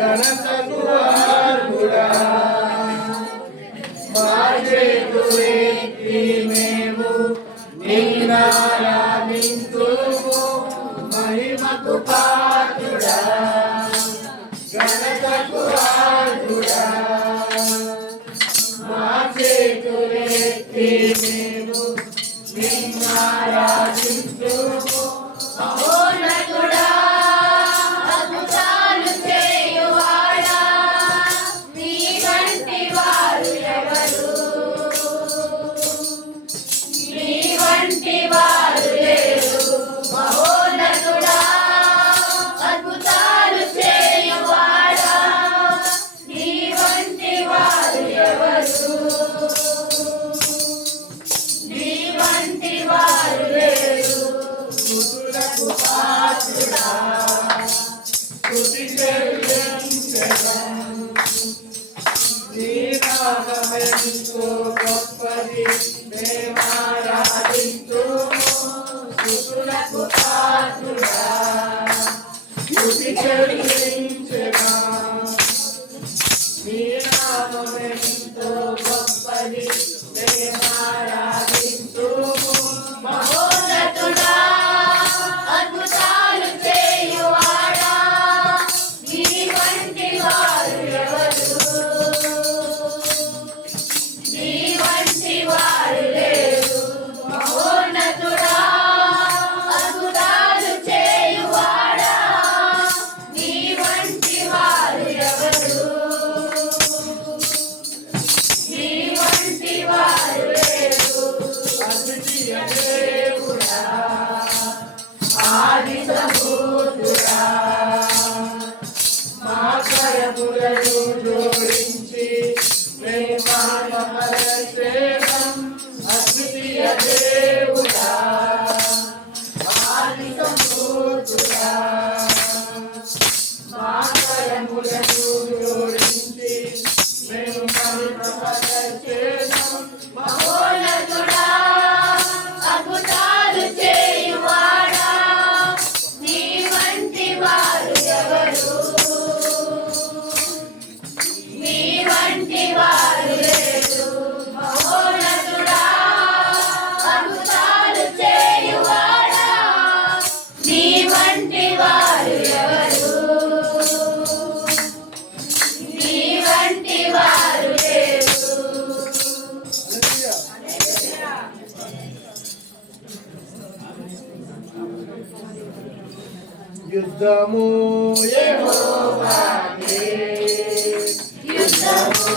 ఘనతకు అర్హుడా, మా చేతులెత్తి మేము నిన్నారాధింతుము. మహిమకు పాత్రుడా, ఘనతకు అర్హుడా, మా చేతులెత్తి మేము నిన్నారాధింతుము. మహోన్నతుడా, అద్భుతాలు చేయువాడా, నీ వంటి వారు ఎవరు? నీ వంటి వారు లేరు. మహోన్నతుడా, అద్భుతాలు చేయువాడా, నీ వంటి వారు ఎవరు? నీ వంటి వారు లేరు. స్తుతులకు పాత్రుడా, స్తుతి చెల్లించెదం. నీ నామమెంతో గొప్పది, మేమారాధింతుము. స్తుతులకు పాత్రుడా, స్తుతి చెల్లించెదం. నీ నామమెంతో గొప్పది, మేమారాధింతుము. మహోన్నతుడా, అద్భుతాలు చేయువాడా, నీ వంటి వారు ఎవరు? నీ వంటి వారు లేరు. మహోన్నతుడా, అద్భుతాలు చేయువాడా, నీ వంటి వారు ఎవరు? నీ వంటి వారు లేరు. అద్వితీయ దేవుడా, ఆది సంభూతుడా, మా కరములను జోడించి ప్రేమానమరచేదం. అద్వితీయ దేవుడా, ఆది సంభూతుడా, మా కరములను జోడించి మేము మహిమపరచేదం. మహోన్నతుడా, అద్భుతాలు చేయువాడా, నీ వంటి వారు ఎవరు? నీ వంటి వారు లేరు. మహోన్నతుడా, అద్భుతాలు చేయువాడా, నీ వంటి వారు ఎవరు? నీ వంటి వారు లేరు. యుద్ధము యెహోవాదే, యుద్ధము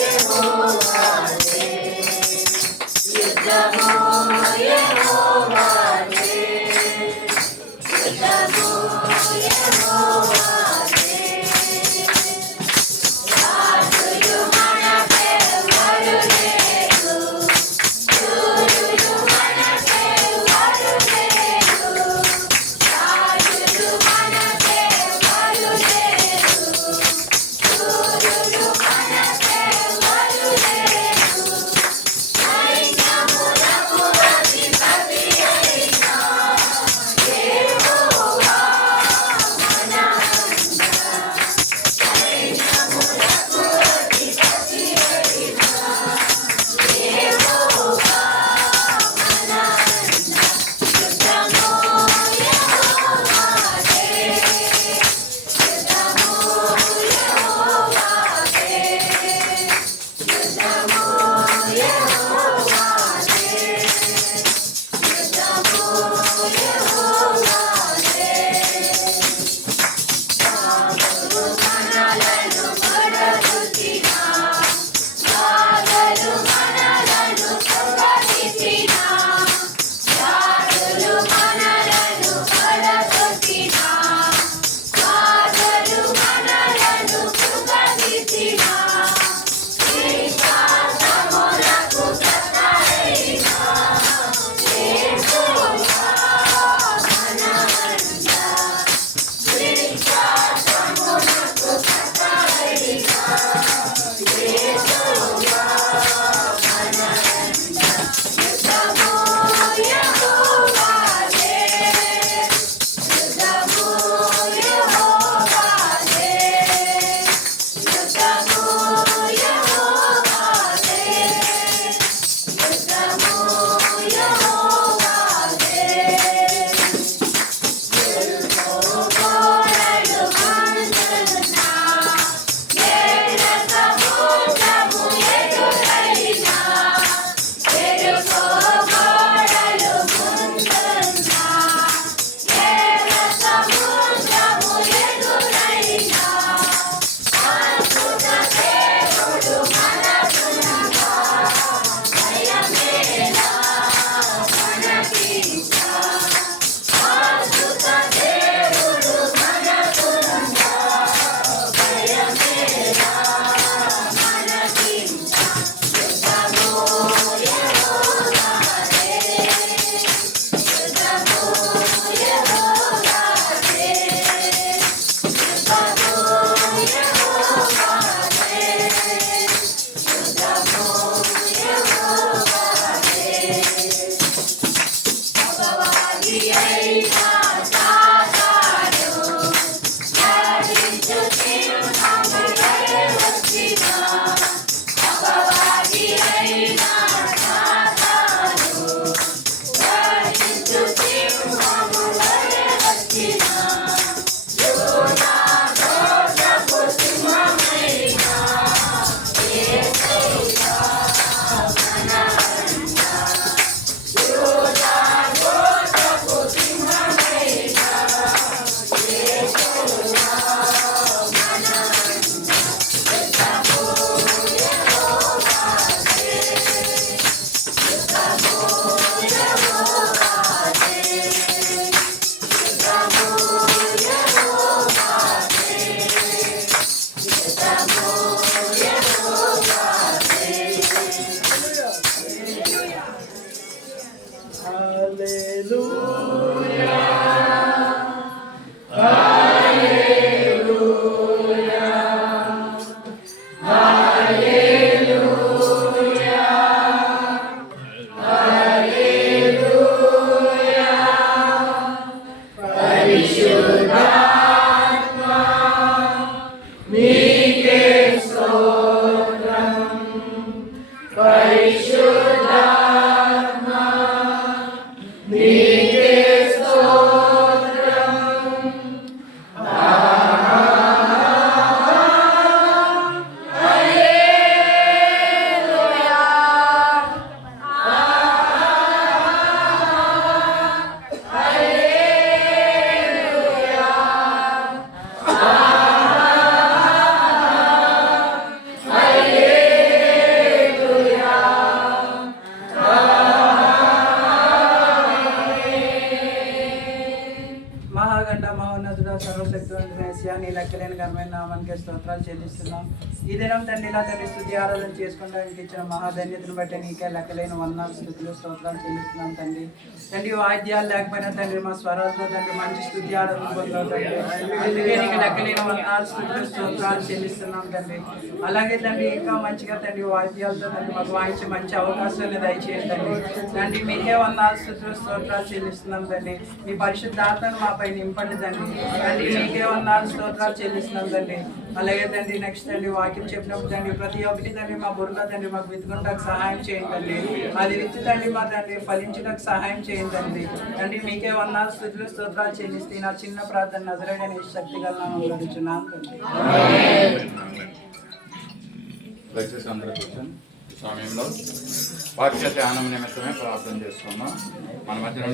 యెహోవాదే, యుద్ధము యెహోవాదే, యుద్ధము యెహోవాదే. రాజులు మనకెవ్వరు లేరు, శూరులు మనకెవ్వరు లేరు. రాజులు మనకెవ్వరు లేరు, శూరులు మనకెవ్వరు లేరు. సైన్యములకు అధిపతి అయిన యెహోవా మన అండ. సైన్యములకు అధిపతి అయిన యెహోవా మన అండ. యుద్ధము యెహోవాదే, యుద్ధము యెహోవాదే, యుద్ధము యెహోవాదే, యుద్ధము యెహోవాదే. రాజులు మనలను పడగొట్టినా, రాజులు మనలను పడగొట్టినా, రాజులు మనలను పడగొట్టినా, రాజులు మనలను పడగొట్టినా, శ్రీకాకుళమునకు కట్టడైన యెహోవా మన అండ. శ్రీకాకుళమునకు కట్టడైన యెహోవా మన అండ. లెక్కలేని ఘనమైన నామానికి స్తోత్రాలు చెల్లిస్తున్నాం. ఈ దినం తండ్రి ఇలా తండ్రి స్తుతి ఆరాధన చేసుకోవడానికి ఇచ్చిన మహాధన్యతను బట్టి నీకే లెక్కలేని వందనాలు స్తుతులు స్తోత్రాలు చెల్లిస్తున్నాం తండ్రి. తండ్రి వాయిద్యాలు లేకపోయినా తండ్రి మా స్వరాలతో తండ్రి మంచి స్తుతి ఆరాధన పొందాం తండ్రి. అందుకే నీకు లెక్కలేని వందనాలు స్తుతులు స్తోత్రాలు చెల్లిస్తున్నాం తండ్రి. అలాగే తండ్రి ఇంకా మంచిగా తండ్రి వాయిద్యాలతో తండ్రి మాకు వాయించి మంచి అవకాశాన్ని దయచేయండి తండ్రి. తండ్రి మీకే వందనాలు స్తుతులు స్తోత్రాలు చెల్లిస్తున్నాం తండ్రి. మీ పరిశుద్ధాత్మను మాపై నింపండి తండ్రి. తండ్రి మీకే వందనాలు స్తోత్రాలు చెల్లిస్తున్నాం తండ్రి. అలాగే తండ్రి నెక్స్ట్ తండ్రి వాక్యం చెప్పినప్పుడు తండ్రి ప్రతి ఒక్కటి తండ్రి మా బుర్రలో తండ్రి మాకు విత్తుకుంటానికి సహాయం చేయండి తండ్రి. అది విత్తి తండ్రి మా తండ్రి ఫలించడానికి సహాయం చేయండి తండ్రి. తండ్రి మీకే వందనాలు స్తుతులు స్తోత్రాలు చెల్లిస్తే నా చిన్న ప్రార్థన నజరేయుడైన శక్తి గల నామములో అడుగుచున్నాను తండ్రి. దయచేసి అందరూ కూర్చొని సమయంలో వాక్య ధ్యానం నిమిత్తమే ప్రార్థన చేసుకున్నాం. మన మధ్యలో